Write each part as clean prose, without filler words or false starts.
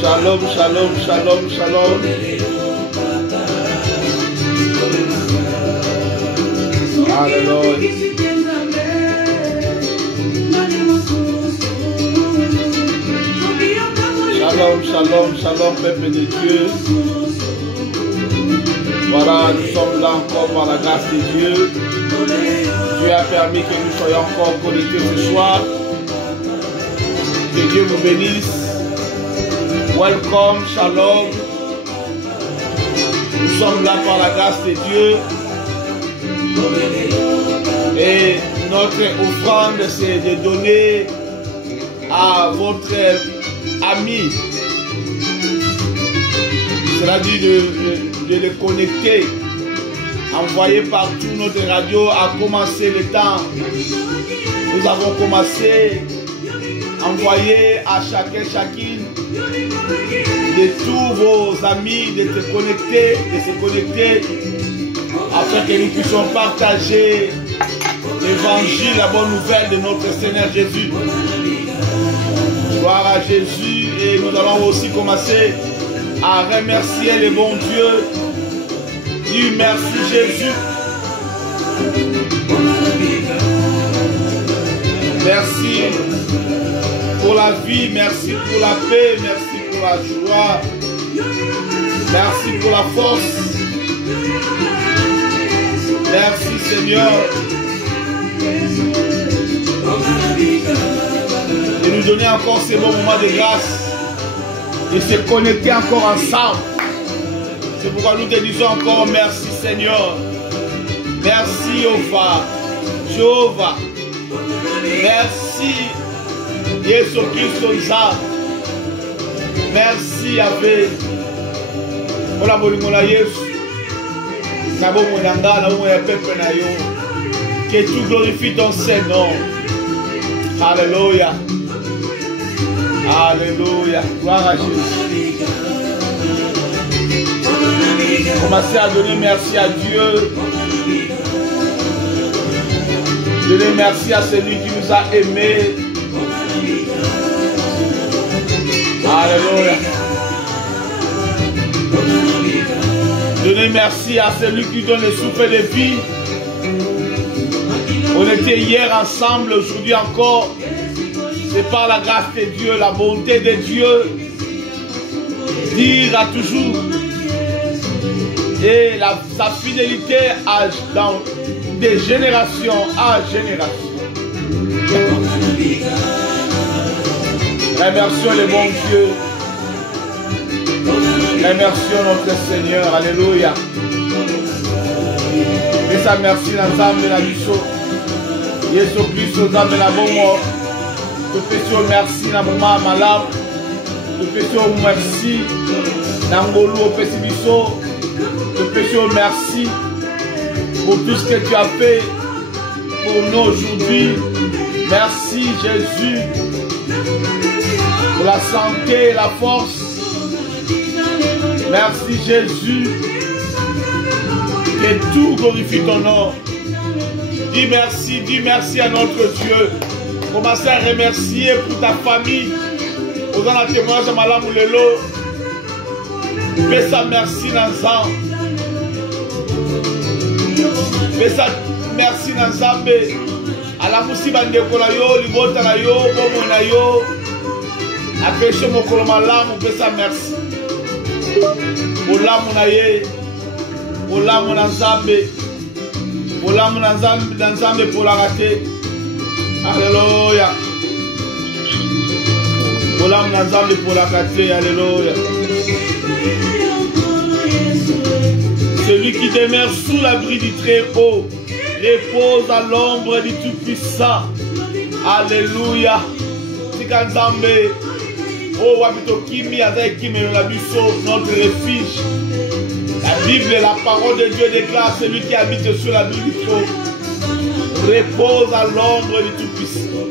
Shalom, shalom, shalom, shalom. Alléluia. Shalom, shalom, shalom, peuple de Dieu. Voilà, nous sommes là encore par la grâce de Dieu. Dieu a permis que nous soyons encore connectés ce soir. Que Dieu vous bénisse. Welcome, shalom. Nous sommes là par la grâce de Dieu. Et notre offrande, c'est de donner à votre ami. C'est-à-dire de le connecter. Envoyer partout notre radio a commencé le temps. Nous avons commencé à envoyer à chacun, chacune de tous vos amis de se connecter afin que nous puissions partager l'évangile, la bonne nouvelle de notre Seigneur Jésus. Gloire à Jésus. Et nous allons aussi commencer à remercier le bon Dieu. Dis merci Jésus. Merci pour la vie, merci pour la paix, merci pour la joie, merci pour la force. Merci Seigneur. Et nous donner encore ces bons moments de grâce et se connecter encore ensemble. C'est pourquoi nous te disons encore merci Seigneur. Merci Jéhovah. Merci Yesu Christo. Merci Avé. Ola bolingo na Yesu. Na bomo nanga na bomo ya pepe na yo. Que tu glorifies ton Saint-Nom. Alléluia. Alléluia. Gloire à Jésus. Commencez à donner merci à Dieu. Donnez merci à celui qui nous a aimés. Alléluia. Donnez merci à celui qui donne le souffle de vie. On était hier ensemble, aujourd'hui encore. C'est par la grâce de Dieu, la bonté de Dieu. Dire à toujours. Et sa fidélité dans des générations à génération. Remercions le bon Dieu. Remercions notre Seigneur. Alléluia. Et ça merci l'ensemble de la biso. Yesu Christ aux âmes de la bonne mort. Nous faisons merci na moment malade. Nous faisons merci na ngolu au pesibiso. Nous faisons merci pour tout ce que tu as fait pour nous aujourd'hui. Merci Jésus pour la santé et la force. Merci Jésus. Que tout glorifie ton nom. Dis merci à notre Dieu. Commencez à remercier pour ta famille. Aux gens à témoignage à Malam ou Lelo. Fais ça merci Nanzan. Fais ça merci Nanzambe. À la musiba ndekona yo, libota na yo, bomo na yo. Apeshe mokolo malamu, fais ça merci. Olamu na ye. Olamu na Nzambe. Olamu na Nzambe pour la rater. Alléluia. Olamu na Nzambe pour la rater. Alléluia. Celui qui demeure sous l'abri du Très-Haut repose à l'ombre du Tout-Puissant. Alléluia. Tika Nzambe. Oh, wabito kimi azai kimi la biso, notre refuge. La Bible, la parole de Dieu déclare celui qui habite sur la Bible du trône repose à l'ombre du Tout-Puissant.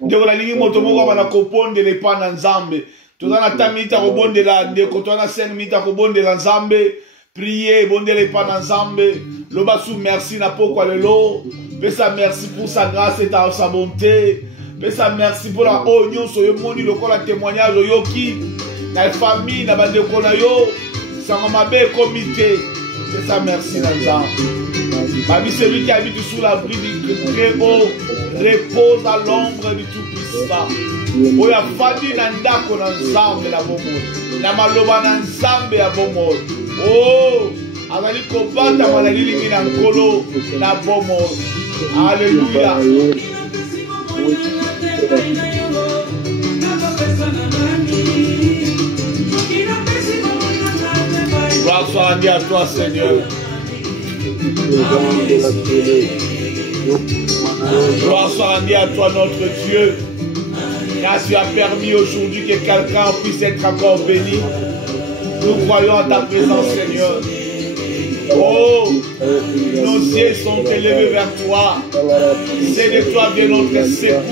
Ndeko la lingi moto moko bana koponde le pa na Nzambe. Tozana ta minute ko bondela ndeko tozana 5 minutes ko bondela Nzambe. Prier bondele pa na Nzambe. Loba sou merci na pokwa lelo. Pesa merci pour sa grâce et sa bonté. Pesa merci pour la oignon so yo moni lokola témoignage yo ki na famille na bande ko na yo. Sans mabe comité. Pesa merci na Nzambe. Babi celui qui habite sous l'abri du Très-Haut repose à l'ombre du Tout-Puissant. Oya fadi na ndako na Nzambe na bomo. Na maloba na Nzambe ya bomo. Oh, azali kobata malali mingi na nkolo na bomo. Alléluia. Gloire soit rendue à toi, Seigneur. Gloire soit rendue à toi, notre Dieu. Car tu as permis aujourd'hui que quelqu'un puisse être encore béni. Nous croyons en ta présence, Seigneur. Oh, nos yeux sont élevés vers toi. C'est de toi vient notre secours.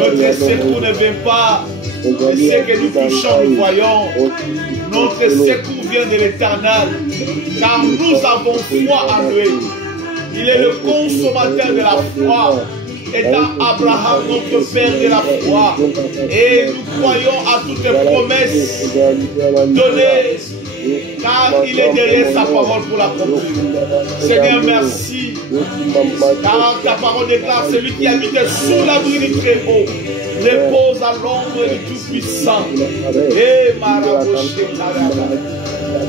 Notre secours ne vient pas de ce que nous touchons, nous voyons. Notre secours vient de l'Éternel. Car nous avons foi en lui. Il est le consommateur de la foi. Étant Abraham, notre père de la foi. Et nous croyons à toutes les promesses données. Car il est derrière sa parole pour l'accomplir. Seigneur, merci. Car ta parole déclare celui qui habite sous l'abri du Très-Haut repose à l'ombre du Tout-Puissant. Et Maraboché Karaba.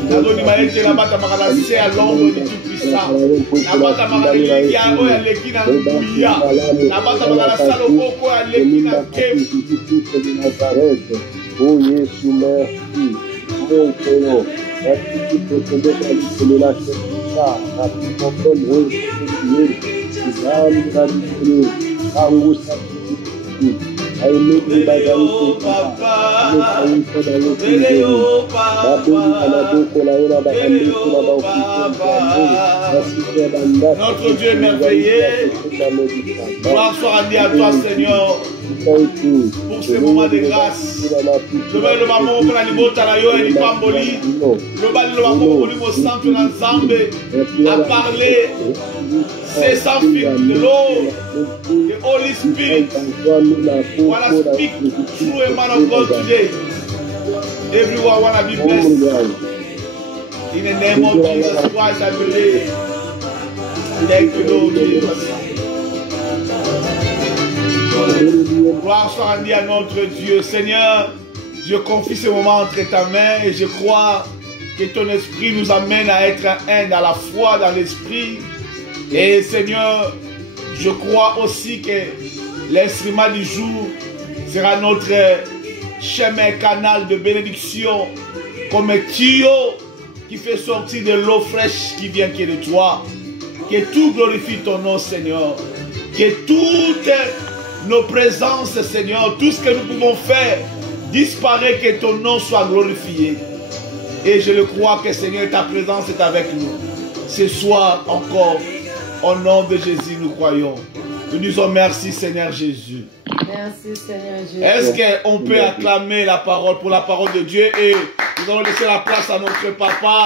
Nadoni Maete Nabata Magalase à l'ombre du Tout-Puissant. Nabata Magaliki à Oya Lekina Nguya. Nabata Magalasalo Boko à Lekina Kem. Oh Jésus, merci. Mon Seigneur. Merci pour ce que de la ça, la plus bonne notre Dieu est merveilleux. Gloire soit rendue à toi, Seigneur, pour ce moment de grâce. Je veux le maman pour la libota la yo et le pamboli. Le bal le maman pour le centre d'ensemble à parler. C'est sans film de l'eau. The Holy Spirit. Wanna speak through a man of God today. Everyone wanna be blessed. In the name of Jesus Christ, I believe. Thank you, Lord Jesus. Gloire soit rendue à notre Dieu. Seigneur, je confie ce moment entre ta main et je crois que ton esprit nous amène à être un dans la foi, dans l'esprit. Et Seigneur, je crois aussi que l'instrument du jour, sera notre chemin, canal de bénédiction, comme un tuyau qui fait sortir de l'eau fraîche qui vient qui est de toi. Que tout glorifie ton nom, Seigneur. Que toutes nos présences, Seigneur, tout ce que nous pouvons faire, disparaît, que ton nom soit glorifié. Et je le crois que, Seigneur, ta présence est avec nous. Ce soir encore, au nom de Jésus, nous croyons. Nous disons merci, Seigneur Jésus. Merci, Seigneur Jésus. Est-ce qu'on peut acclamer la parole pour la parole de Dieu? Et nous allons laisser la place à notre papa,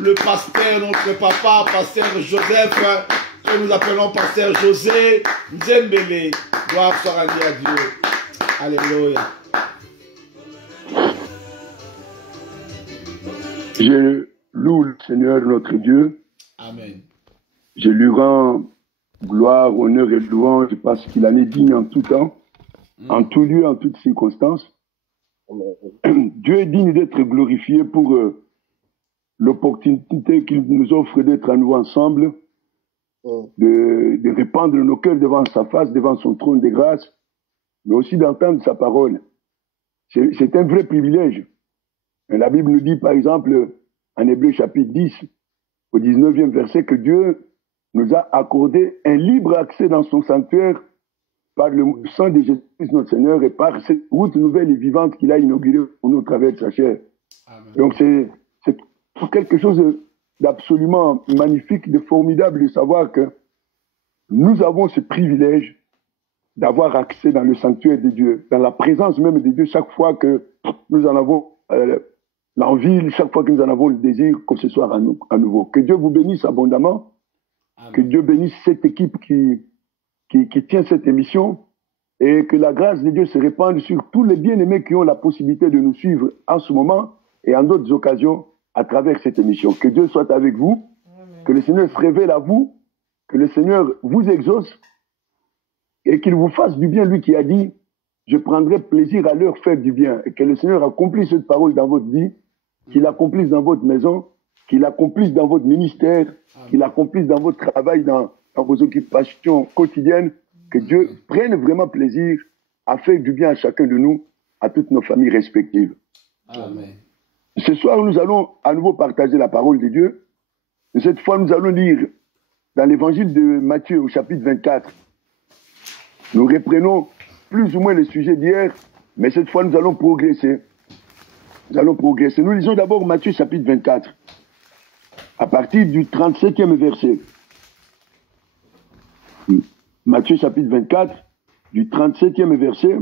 le pasteur, notre papa, pasteur Joseph, que nous appelons pasteur José Nzembele. Gloire soit rendue à Dieu. Alléluia. Je loue le Seigneur notre Dieu. Amen. Je lui rends gloire, honneur et louange parce qu'il en est digne en tout temps, en tout lieu, en toutes circonstances. Dieu est digne d'être glorifié pour l'opportunité qu'il nous offre d'être à nouveau ensemble, de répandre nos cœurs devant sa face, devant son trône de grâce, mais aussi d'entendre sa parole. C'est un vrai privilège. La Bible nous dit, par exemple, en Hébreux chapitre 10, au 19e verset, que Dieu nous a accordé un libre accès dans son sanctuaire par le sang de Jésus notre Seigneur et par cette route nouvelle et vivante qu'il a inaugurée pour nous au travers de sa chair. Amen. Donc c'est quelque chose d'absolument magnifique, de formidable de savoir que nous avons ce privilège d'avoir accès dans le sanctuaire de Dieu, dans la présence même de Dieu, chaque fois que nous en avons l'envie, chaque fois que nous en avons le désir, que ce soit à nouveau. Que Dieu vous bénisse abondamment. Amen. Que Dieu bénisse cette équipe qui tient cette émission et que la grâce de Dieu se répande sur tous les bien-aimés qui ont la possibilité de nous suivre en ce moment et en d'autres occasions à travers cette émission. Que Dieu soit avec vous, Amen. Que le Seigneur se révèle à vous, que le Seigneur vous exauce et qu'il vous fasse du bien, lui qui a dit « Je prendrai plaisir à leur faire du bien » et que le Seigneur accomplisse cette parole dans votre vie, qu'il l'accomplisse dans votre maison, qu'il l'accomplisse dans votre ministère, qu'il l'accomplisse dans votre travail, dans vos occupations quotidiennes, que Dieu prenne vraiment plaisir à faire du bien à chacun de nous, à toutes nos familles respectives. Amen. Ce soir, nous allons à nouveau partager la parole de Dieu. Et cette fois, nous allons lire dans l'évangile de Matthieu au chapitre 24. Nous reprenons plus ou moins le sujet d'hier, mais cette fois, nous allons progresser. Nous allons progresser. Nous lisons d'abord Matthieu chapitre 24, à partir du 37e verset. Matthieu chapitre 24, du 37e verset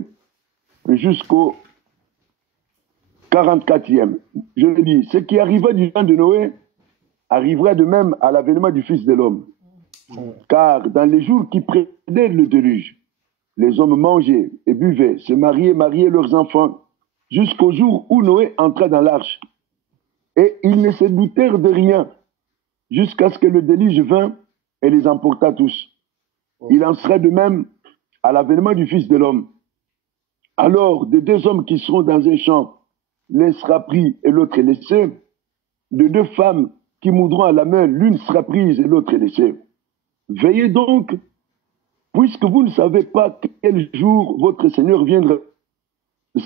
jusqu'au 44e. Je le dis, ce qui arriva du temps de Noé arrivera de même à l'avènement du Fils de l'homme. Car dans les jours qui précédaient le déluge, les hommes mangeaient et buvaient, se mariaient leurs enfants, jusqu'au jour où Noé entra dans l'arche. Et ils ne se doutèrent de rien, jusqu'à ce que le déluge vint et les emporta tous. Il en sera de même à l'avènement du Fils de l'homme. Alors, de deux hommes qui seront dans un champ, l'un sera pris et l'autre est laissé. De deux femmes qui moudront à la main, l'une sera prise et l'autre est laissée. Veillez donc, puisque vous ne savez pas quel jour votre Seigneur viendra.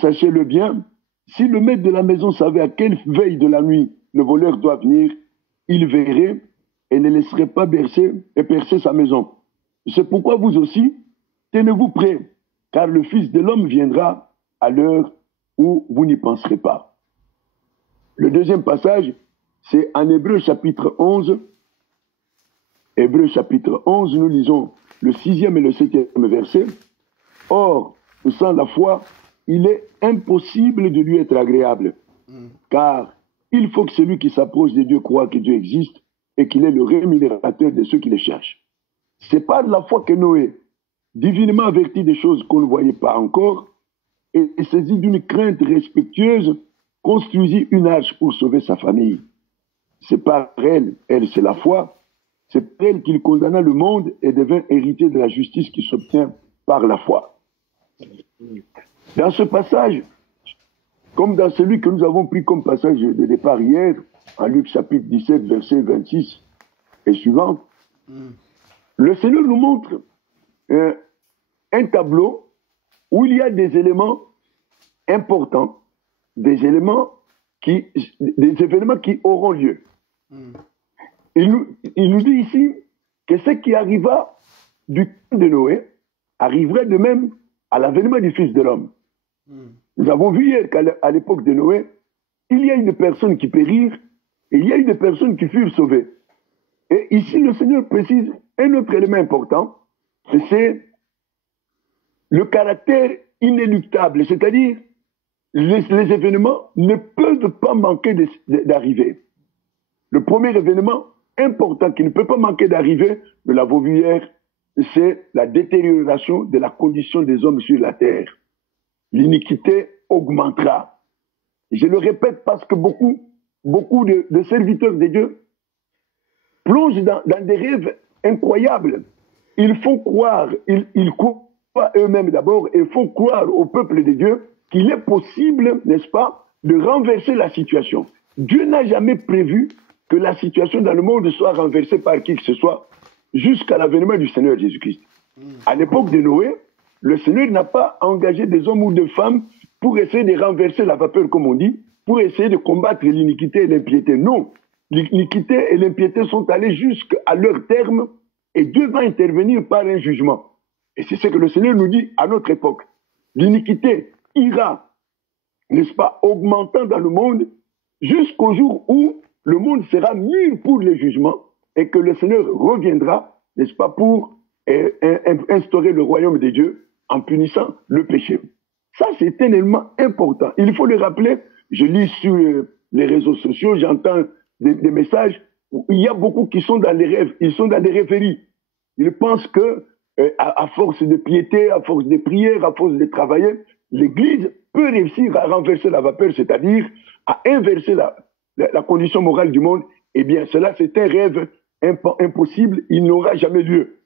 Sachez-le bien, si le maître de la maison savait à quelle veille de la nuit le voleur doit venir, il veillerait et ne laisserait pas percer sa maison. C'est pourquoi vous aussi, tenez-vous prêts, car le Fils de l'homme viendra à l'heure où vous n'y penserez pas. Le deuxième passage, c'est en Hébreux chapitre 11. Hébreux chapitre 11, nous lisons le 6e et le 7e verset. Or, sans la foi, il est impossible de lui être agréable, car il faut que celui qui s'approche de Dieu croit que Dieu existe et qu'il est le rémunérateur de ceux qui le cherchent. C'est par la foi que Noé, divinement averti des choses qu'on ne voyait pas encore, et saisi d'une crainte respectueuse, construisit une arche pour sauver sa famille. C'est par elle c'est la foi, c'est par elle qu'il condamna le monde et devint héritier de la justice qui s'obtient par la foi. Dans ce passage, comme dans celui que nous avons pris comme passage de départ hier, en Luc chapitre 17, verset 26 et suivant, le Seigneur nous montre un tableau où il y a des éléments importants, des événements qui auront lieu. Il nous dit ici que ce qui arriva du temps de Noé arriverait de même à l'avènement du Fils de l'homme. Nous avons vu hier qu'à l'époque de Noé, il y a eu des personnes qui périrent et il y a eu des personnes qui furent sauvées. Et ici, le Seigneur précise un autre élément important, c'est le caractère inéluctable, c'est-à-dire les événements ne peuvent pas manquer d'arriver. Le premier événement important qui ne peut pas manquer d'arriver, nous l'avons vu hier, c'est la détérioration de la condition des hommes sur la terre. L'iniquité augmentera. Je le répète parce que beaucoup de serviteurs de Dieu plongent dans des rêves incroyables. Ils font croire, ils croient eux-mêmes d'abord et font croire au peuple de Dieu qu'il est possible, n'est-ce pas, de renverser la situation. Dieu n'a jamais prévu que la situation dans le monde soit renversée par qui que ce soit jusqu'à l'avènement du Seigneur Jésus-Christ. À l'époque de Noé, le Seigneur n'a pas engagé des hommes ou des femmes pour essayer de renverser la vapeur, comme on dit, pour essayer de combattre l'iniquité et l'impiété. Non, l'iniquité et l'impiété sont allés jusqu'à leur terme et Dieu va intervenir par un jugement. Et c'est ce que le Seigneur nous dit à notre époque. L'iniquité ira, n'est-ce pas, augmentant dans le monde jusqu'au jour où le monde sera mûr pour le jugement et que le Seigneur reviendra, n'est-ce pas, pour instaurer le royaume de Dieu en punissant le péché. Ça, c'est un élément important. Il faut le rappeler. Je lis sur les réseaux sociaux, j'entends des messages où il y a beaucoup qui sont dans les rêves, ils sont dans des rêveries. Ils pensent que, à force de piété, à force de prière, à force de travailler, l'Église peut réussir à renverser la vapeur, c'est-à-dire à inverser la condition morale du monde. Eh bien, cela, c'est un rêve impossible, il n'aura jamais lieu.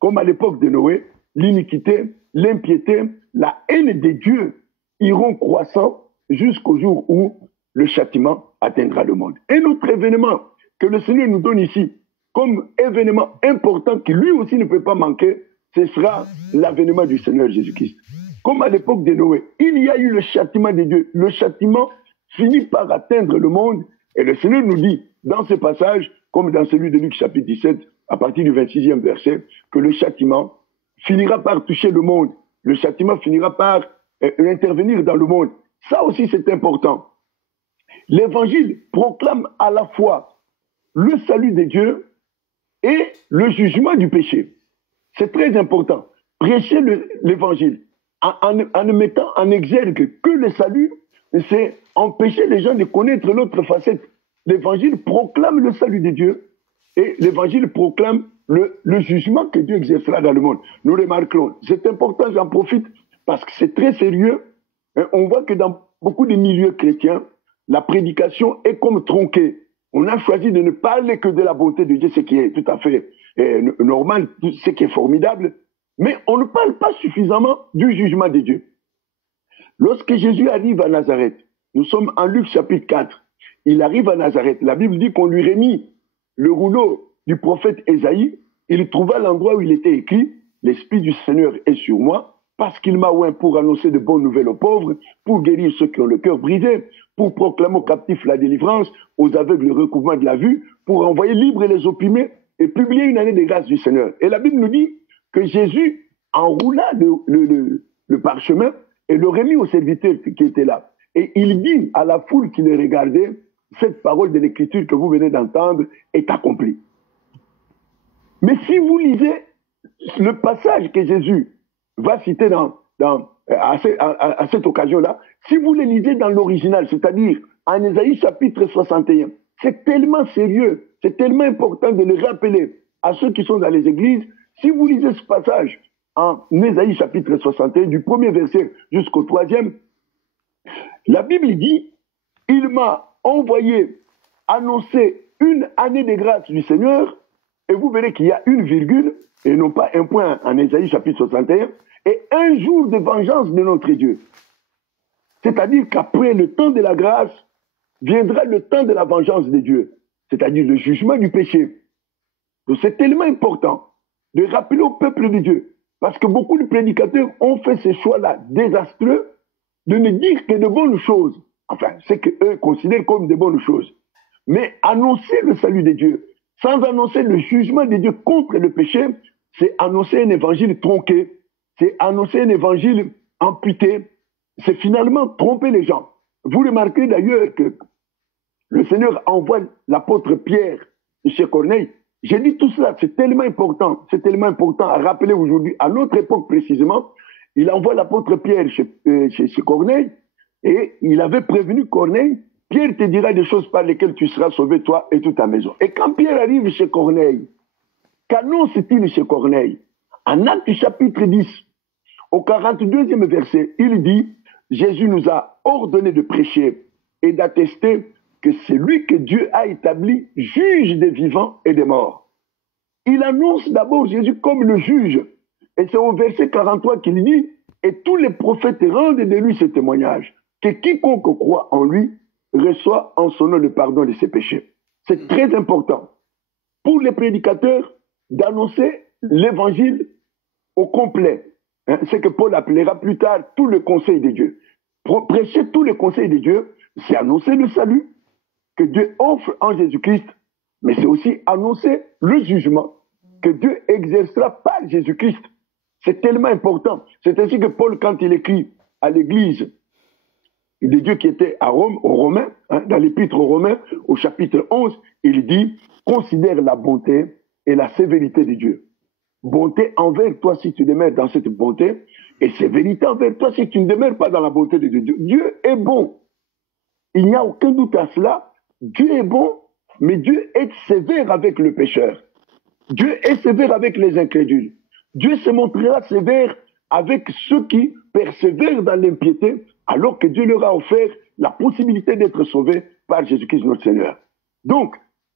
Comme à l'époque de Noé, l'iniquité, l'impiété, la haine des dieux iront croissant jusqu'au jour où le châtiment atteindra le monde. Un autre événement que le Seigneur nous donne ici, comme événement important qui lui aussi ne peut pas manquer, ce sera l'avènement du Seigneur Jésus-Christ. Comme à l'époque de Noé, il y a eu le châtiment de Dieu. Le châtiment finit par atteindre le monde et le Seigneur nous dit dans ce passage, comme dans celui de Luc chapitre 17, à partir du 26e verset, que le châtiment finira par toucher le monde. Le châtiment finira par intervenir dans le monde. Ça aussi, c'est important. L'évangile proclame à la fois le salut de Dieu et le jugement du péché. C'est très important. Prêcher l'évangile en ne mettant en exergue que le salut, c'est empêcher les gens de connaître l'autre facette. L'évangile proclame le salut de Dieu et l'évangile proclame le jugement que Dieu exercera dans le monde. Nous remarquons, c'est important, j'en profite, parce que c'est très sérieux. On voit que dans beaucoup de milieux chrétiens, la prédication est comme tronquée. On a choisi de ne parler que de la bonté de Dieu, ce qui est tout à fait normal, ce qui est formidable, mais on ne parle pas suffisamment du jugement de Dieu. Lorsque Jésus arrive à Nazareth, nous sommes en Luc chapitre 4, il arrive à Nazareth, la Bible dit qu'on lui remit le rouleau du prophète Ésaïe, il trouva l'endroit où il était écrit « L'Esprit du Seigneur est sur moi, parce qu'il m'a oint pour annoncer de bonnes nouvelles aux pauvres, pour guérir ceux qui ont le cœur brisé, pour proclamer aux captifs la délivrance, aux aveugles le recouvrement de la vue, pour envoyer libres les opprimés et publier une année de grâce du Seigneur. » Et la Bible nous dit que Jésus enroula le parchemin et le remit aux serviteurs qui étaient là. Et il dit à la foule qui les regardait, cette parole de l'Écriture que vous venez d'entendre est accomplie. Mais si vous lisez le passage que Jésus va citer à cette occasion-là, si vous le lisez dans l'original, c'est-à-dire en Ésaïe chapitre 61, c'est tellement sérieux, c'est tellement important de le rappeler à ceux qui sont dans les églises. Si vous lisez ce passage en Ésaïe chapitre 61, du premier verset jusqu'au 3e, la Bible dit « Il m'a envoyé annoncer une année de grâce du Seigneur », et vous verrez qu'il y a une virgule, et non pas un point en Ésaïe chapitre 61, et un jour de vengeance de notre Dieu. C'est-à-dire qu'après le temps de la grâce, viendra le temps de la vengeance de Dieu, c'est-à-dire le jugement du péché. Donc c'est tellement important de rappeler au peuple de Dieu Parce que beaucoup de prédicateurs ont fait ces choix-là désastreux de ne dire que de bonnes choses. Enfin, c'est qu'eux considèrent comme de bonnes choses. Mais annoncer le salut de Dieu, sans annoncer le jugement de Dieu contre le péché, c'est annoncer un évangile tronqué, c'est annoncer un évangile amputé, c'est finalement tromper les gens. Vous remarquez d'ailleurs que le Seigneur envoie l'apôtre Pierre chez Corneille. J'ai dit tout cela, c'est tellement important à rappeler aujourd'hui, à notre époque précisément. Il envoie l'apôtre Pierre chez Corneille et il avait prévenu Corneille, Pierre te dira des choses par lesquelles tu seras sauvé, toi et toute ta maison. Et quand Pierre arrive chez Corneille, qu'annonce-t-il chez Corneille? En Actes chapitre 10, au 42e verset, il dit, Jésus nous a ordonné de prêcher et d'attester que c'est lui que Dieu a établi juge des vivants et des morts. Il annonce d'abord Jésus comme le juge. Et c'est au verset 43 qu'il dit, et tous les prophètes rendent de lui ce témoignage, que quiconque croit en lui reçoit en son nom le pardon de ses péchés. C'est très important pour les prédicateurs d'annoncer l'évangile au complet. Hein, c'est que Paul appellera plus tard tout le conseil de Dieu. Prêcher tout le conseil de Dieu, c'est annoncer le salut que Dieu offre en Jésus-Christ, mais c'est aussi annoncer le jugement que Dieu exercera par Jésus-Christ. C'est tellement important. C'est ainsi que Paul, quand il écrit à l'église de Dieu qui était à Rome, aux Romains, hein, dans l'épître aux Romains, au chapitre 11, il dit « Considère la bonté et la sévérité de Dieu. Bonté envers toi si tu demeures dans cette bonté, et sévérité envers toi si tu ne demeures pas dans la bonté de Dieu. Dieu est bon. Il n'y a aucun doute à cela. Dieu est bon, mais Dieu est sévère avec le pécheur. Dieu est sévère avec les incrédules. Dieu se montrera sévère avec ceux qui persévèrent dans l'impiété, alors que Dieu leur a offert la possibilité d'être sauvés par Jésus-Christ notre Seigneur. Donc,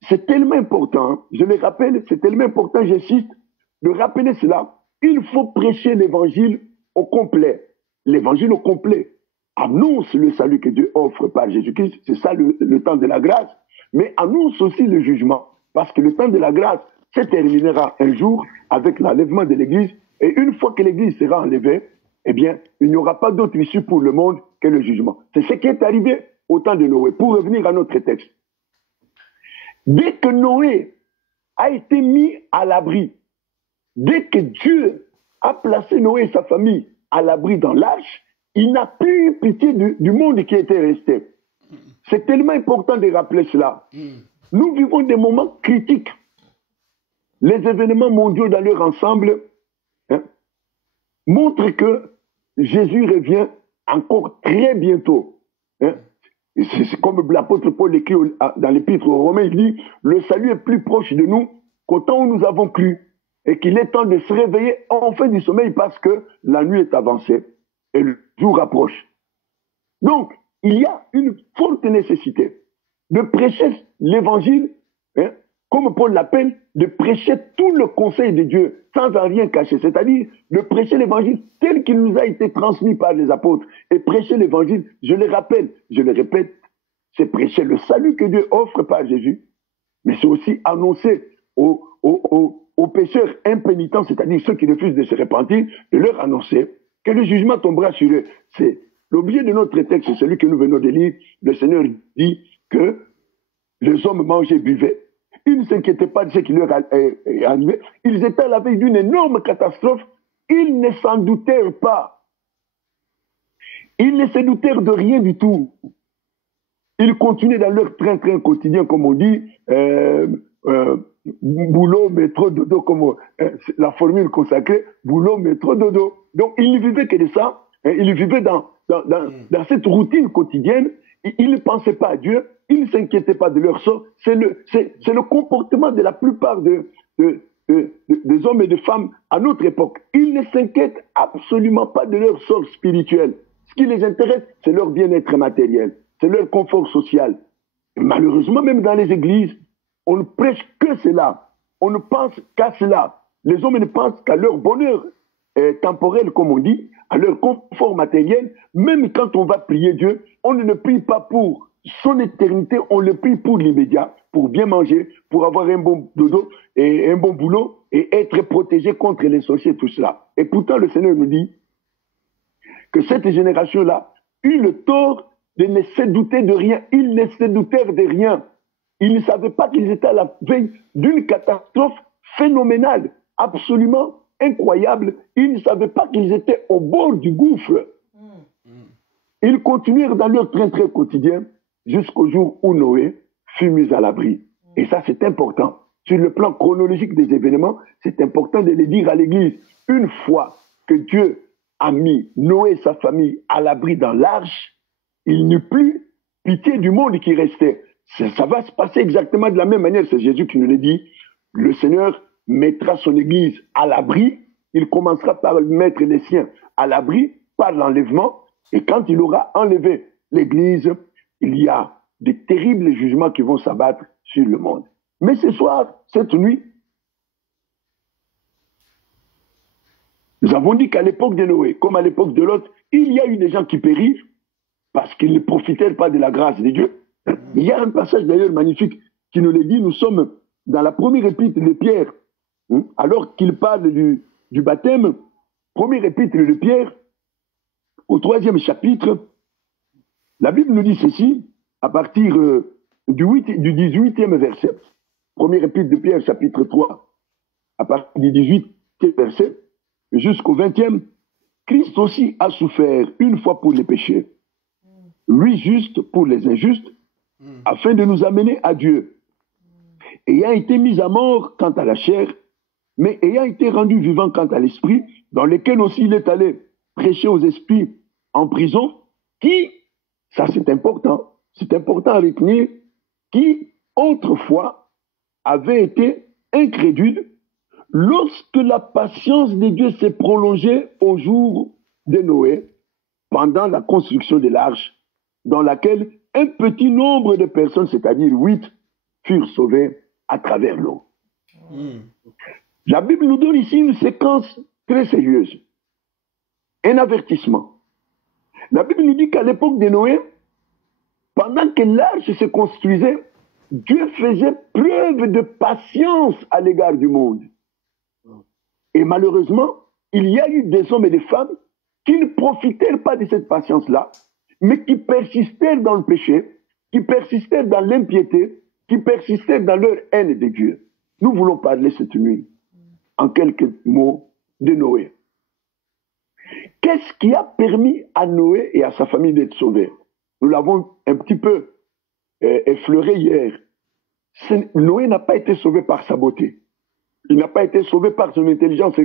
c'est tellement important, je le rappelle, c'est tellement important, j'insiste, de rappeler cela. Il faut prêcher l'évangile au complet. L'évangile au complet annonce le salut que Dieu offre par Jésus-Christ, c'est ça le temps de la grâce, mais annonce aussi le jugement, parce que le temps de la grâce se terminera un jour avec l'enlèvement de l'Église, et une fois que l'Église sera enlevée, eh bien, il n'y aura pas d'autre issue pour le monde que le jugement. C'est ce qui est arrivé au temps de Noé. Pour revenir à notre texte, dès que Noé a été mis à l'abri, dès que Dieu a placé Noé et sa famille à l'abri dans l'arche, il n'a plus eu pitié du monde qui était resté. C'est tellement important de rappeler cela. Nous vivons des moments critiques. Les événements mondiaux dans leur ensemble montrent que Jésus revient encore très bientôt. C'est comme l'apôtre Paul écrit dans l'épître aux Romains, il dit « Le salut est plus proche de nous qu'au temps où nous avons cru, et qu'il est temps de se réveiller enfin du sommeil parce que la nuit est avancée et le jour approche. » Donc, il y a une forte nécessité de prêcher l'évangile, comme Paul l'appelle, de prêcher tout le conseil de Dieu sans en rien cacher, c'est-à-dire de prêcher l'évangile tel qu'il nous a été transmis par les apôtres. Et prêcher l'évangile, je le rappelle, je le répète, c'est prêcher le salut que Dieu offre par Jésus, mais c'est aussi annoncer aux pécheurs impénitents, c'est-à-dire ceux qui refusent de se repentir, de leur annoncer que le jugement tombera sur eux. C'est l'objet de notre texte, c'est celui que nous venons de lire. Le Seigneur dit que les hommes mangeaient et buvaient. Ils ne s'inquiétaient pas de ce qui leur est arrivé. Ils étaient à la veille d'une énorme catastrophe. Ils ne s'en doutèrent pas. Ils ne se doutèrent de rien du tout. Ils continuaient dans leur train-train quotidien, comme on dit, boulot, métro, dodo, comme la formule consacrée, boulot, métro, dodo. Donc, ils ne vivaient que de ça. Ils vivaient dans cette routine quotidienne. Ils ne pensaient pas à Dieu. Ils ne s'inquiétaient pas de leur sort. C'est le comportement de la plupart des hommes et des femmes à notre époque. Ils ne s'inquiètent absolument pas de leur sort spirituel. Ce qui les intéresse, c'est leur bien-être matériel, c'est leur confort social. Et malheureusement, même dans les églises, on ne prêche que cela. On ne pense qu'à cela. Les hommes ne pensent qu'à leur bonheur temporel, comme on dit, à leur confort matériel. Même quand on va prier Dieu, on ne le prie pas pour son éternité, on le prie pour l'immédiat. pour bien manger, pour avoir un bon dodo et un bon boulot et être protégé contre les sorciers, tout cela. Et pourtant, le Seigneur nous dit que cette génération-là eut le tort de ne se douter de rien. Ils ne se doutèrent de rien. Ils ne savaient pas qu'ils étaient à la veille d'une catastrophe phénoménale, absolument incroyable. Ils ne savaient pas qu'ils étaient au bord du gouffre. Ils continuèrent dans leur train-train quotidien jusqu'au jour où Noé fut mis à l'abri. Et ça, c'est important. Sur le plan chronologique des événements, c'est important de le dire à l'Église. Une fois que Dieu a mis Noé et sa famille à l'abri dans l'arche, il n'eut plus pitié du monde qui restait. Ça va se passer exactement de la même manière. C'est Jésus qui nous l'a dit. Le Seigneur mettra son Église à l'abri. Il commencera par mettre les siens à l'abri par l'enlèvement. Et quand il aura enlevé l'Église, il y a de terribles jugements qui vont s'abattre sur le monde. Mais ce soir, cette nuit, nous avons dit qu'à l'époque de Noé, comme à l'époque de Lot, il y a eu des gens qui périrent parce qu'ils ne profitèrent pas de la grâce de Dieu. Il y a un passage d'ailleurs magnifique qui nous le dit. Nous sommes dans la première épître de Pierre, alors qu'il parle du baptême, première épître de Pierre, au 3e chapitre, la Bible nous dit ceci, à partir du 18e verset, première épître de Pierre, chapitre 3, à partir du 18e verset, jusqu'au 20e, Christ aussi a souffert une fois pour les péchés, lui juste pour les injustes, afin de nous amener à Dieu, ayant été mis à mort quant à la chair, mais ayant été rendu vivant quant à l'esprit, dans lequel aussi il est allé prêcher aux esprits en prison, qui, ça c'est important à retenir, qui autrefois avait été incrédule lorsque la patience de Dieu s'est prolongée au jour de Noé, pendant la construction de l'arche, dans laquelle un petit nombre de personnes, c'est-à-dire 8, furent sauvées à travers l'eau. La Bible nous donne ici une séquence très sérieuse, un avertissement. La Bible nous dit qu'à l'époque de Noé, pendant que l'arche se construisait, Dieu faisait preuve de patience à l'égard du monde. Et malheureusement, il y a eu des hommes et des femmes qui ne profitèrent pas de cette patience-là, mais qui persistèrent dans le péché, qui persistèrent dans l'impiété, qui persistèrent dans leur haine de Dieu. Nous voulons parler cette nuit, en quelques mots, de Noé. Qu'est-ce qui a permis à Noé et à sa famille d'être sauvés? Nous l'avons un petit peu effleuré hier. Noé n'a pas été sauvé par sa beauté. Il n'a pas été sauvé par son intelligence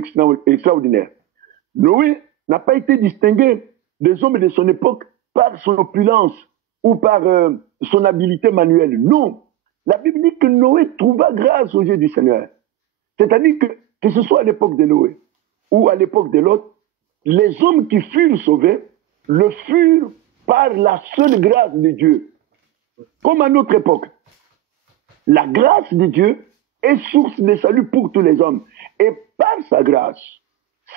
extraordinaire. Noé n'a pas été distingué des hommes de son époque par son opulence ou par son habileté manuelle. Non. La Bible dit que Noé trouva grâce aux yeux du Seigneur. C'est-à-dire que ce soit à l'époque de Noé ou à l'époque de Lot, les hommes qui furent sauvés le furent par la seule grâce de Dieu. Comme à notre époque, la grâce de Dieu est source de salut pour tous les hommes. Et par sa grâce,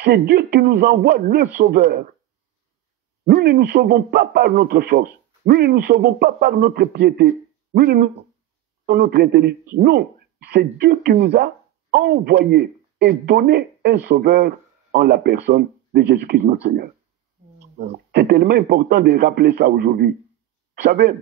c'est Dieu qui nous envoie le Sauveur. Nous ne nous sauvons pas par notre force. Nous ne nous sauvons pas par notre piété. Nous ne nous sauvons pas par notre intelligence. Non, c'est Dieu qui nous a envoyé et donné un Sauveur en la personne de Jésus-Christ notre Seigneur. C'est tellement important de rappeler ça aujourd'hui. Vous savez,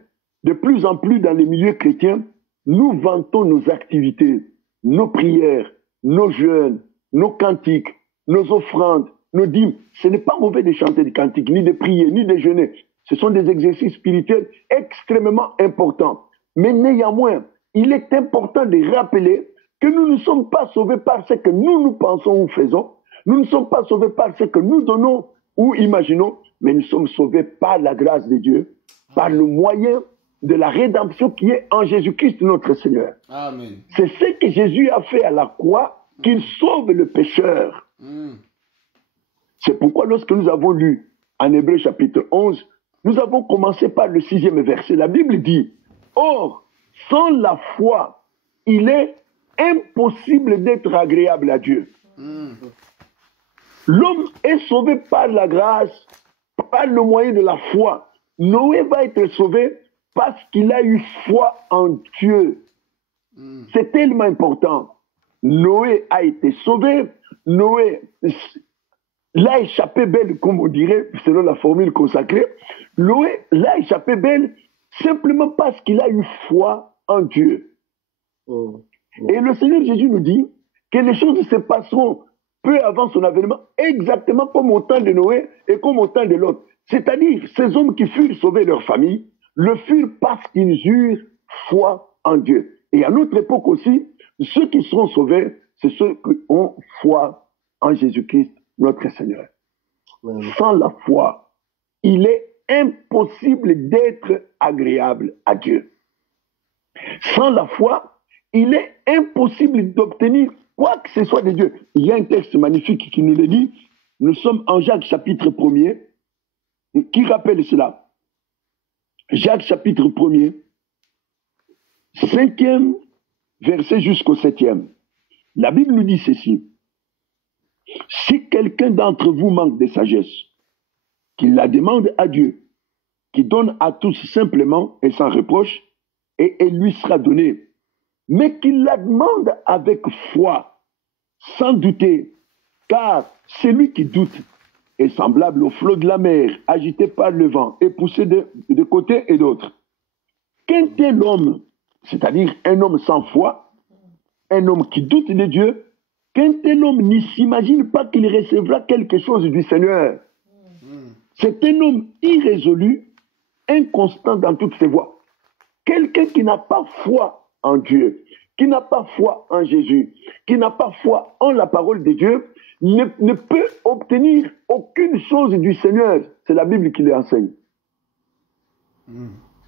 de plus en plus dans les milieux chrétiens, nous vantons nos activités, nos prières, nos jeûnes, nos cantiques, nos offrandes, nos dîmes. Ce n'est pas mauvais de chanter des cantiques, ni de prier, ni de jeûner. Ce sont des exercices spirituels extrêmement importants. Mais néanmoins, il est important de rappeler que nous ne sommes pas sauvés par ce que nous pensons ou faisons. Nous ne sommes pas sauvés par ce que nous donnons ou imaginons, mais nous sommes sauvés par la grâce de Dieu, par le moyen de la rédemption qui est en Jésus-Christ notre Seigneur. Amen. C'est ce que Jésus a fait à la croix, qu'il sauve le pécheur. C'est pourquoi lorsque nous avons lu en Hébreux chapitre 11, nous avons commencé par le 6e verset. La Bible dit, « Or, sans la foi, il est impossible d'être agréable à Dieu. » L'homme est sauvé par la grâce, par le moyen de la foi. Noé va être sauvé parce qu'il a eu foi en Dieu. C'est tellement important. Noé a été sauvé. Noé l'a échappé belle, comme on dirait, selon la formule consacrée. Noé l'a échappé belle simplement parce qu'il a eu foi en Dieu. Et le Seigneur Jésus nous dit que les choses se passeront peu avant son avènement, exactement comme au temps de Noé et comme au temps de Lot. C'est-à-dire, ces hommes qui furent sauvés leur famille, le furent parce qu'ils eurent foi en Dieu. Et à notre époque aussi, ceux qui seront sauvés, c'est ceux qui ont foi en Jésus-Christ, notre Seigneur. Sans la foi, il est impossible d'être agréable à Dieu. Sans la foi, il est impossible d'obtenir quoi que ce soit de Dieu. Il y a un texte magnifique qui nous le dit. Nous sommes en Jacques chapitre 1er, qui rappelle cela. Jacques chapitre 1er, 5e verset jusqu'au 7e. La Bible nous dit ceci. Si quelqu'un d'entre vous manque de sagesse, qu'il la demande à Dieu, qui donne à tous simplement et sans reproche, et elle lui sera donnée. Mais qu'il la demande avec foi, sans douter, car celui qui doute est semblable au flot de la mer, agité par le vent et poussé de côté et d'autre. Qu'un tel homme, c'est-à-dire un homme sans foi, un homme qui doute de Dieu, qu'un tel homme n'y s'imagine pas qu'il recevra quelque chose du Seigneur. C'est un homme irrésolu, inconstant dans toutes ses voies. Quelqu'un qui n'a pas foi en Dieu, qui n'a pas foi en Jésus, qui n'a pas foi en la parole de Dieu, ne peut obtenir aucune chose du Seigneur. C'est la Bible qui l'enseigne.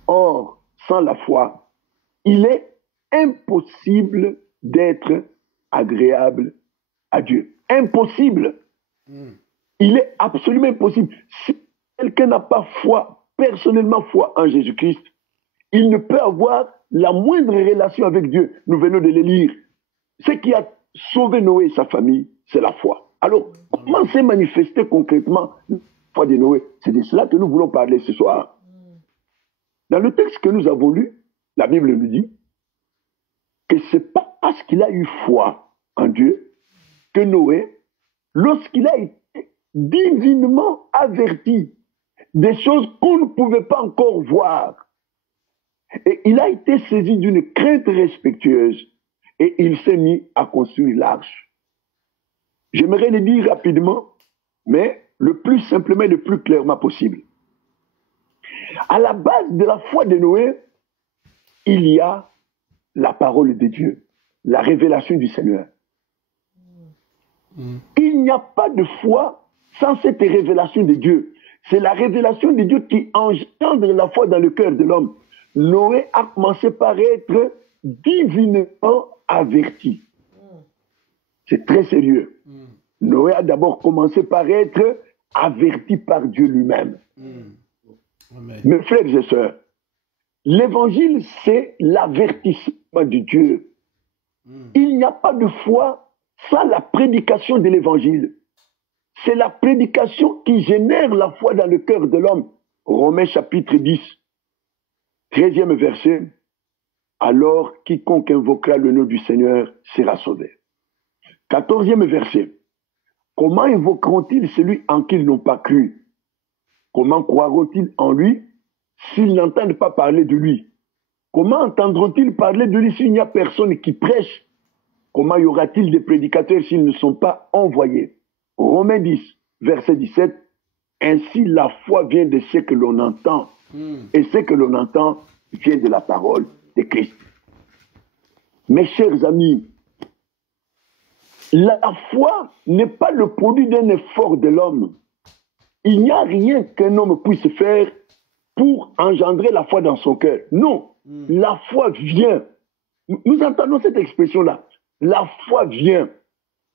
Or, sans la foi, il est impossible d'être agréable à Dieu. Impossible. Il est absolument impossible. Si quelqu'un n'a pas foi, personnellement foi en Jésus-Christ, il ne peut avoir la moindre relation avec Dieu. Nous venons de le lire. Ce qui a sauvé Noé et sa famille, c'est la foi. Alors, comment s'est manifesté concrètement la foi de Noé? C'est de cela que nous voulons parler ce soir. Dans le texte que nous avons lu, la Bible nous dit que c'est pas parce qu'il a eu foi en Dieu que Noé, lorsqu'il a été divinement averti des choses qu'on ne pouvait pas encore voir, et il a été saisi d'une crainte respectueuse et il s'est mis à construire l'arche. J'aimerais le dire rapidement, mais le plus simplement et le plus clairement possible. À la base de la foi de Noé, il y a la parole de Dieu, la révélation du Seigneur. Il n'y a pas de foi sans cette révélation de Dieu. C'est la révélation de Dieu qui engendre la foi dans le cœur de l'homme. Noé a commencé par être divinement averti. C'est très sérieux. Noé a d'abord commencé par être averti par Dieu lui-même. Mes frères et sœurs, l'évangile, c'est l'avertissement de Dieu. Il n'y a pas de foi sans la prédication de l'évangile. C'est la prédication qui génère la foi dans le cœur de l'homme. Romains chapitre 10, 13e verset. Alors quiconque invoquera le nom du Seigneur sera sauvé. 14e verset. Comment invoqueront-ils celui en qui ils n'ont pas cru? Comment croiront-ils en lui s'ils n'entendent pas parler de lui? Comment entendront-ils parler de lui s'il n'y a personne qui prêche? Comment y aura-t-il des prédicateurs s'ils ne sont pas envoyés? Romains 10, verset 17. Ainsi la foi vient de ce que l'on entend. Et ce que l'on entend vient de la parole de Christ. Mes chers amis, la foi n'est pas le produit d'un effort de l'homme. Il n'y a rien qu'un homme puisse faire pour engendrer la foi dans son cœur. Non, la foi vient. Nous entendons cette expression-là. La foi vient.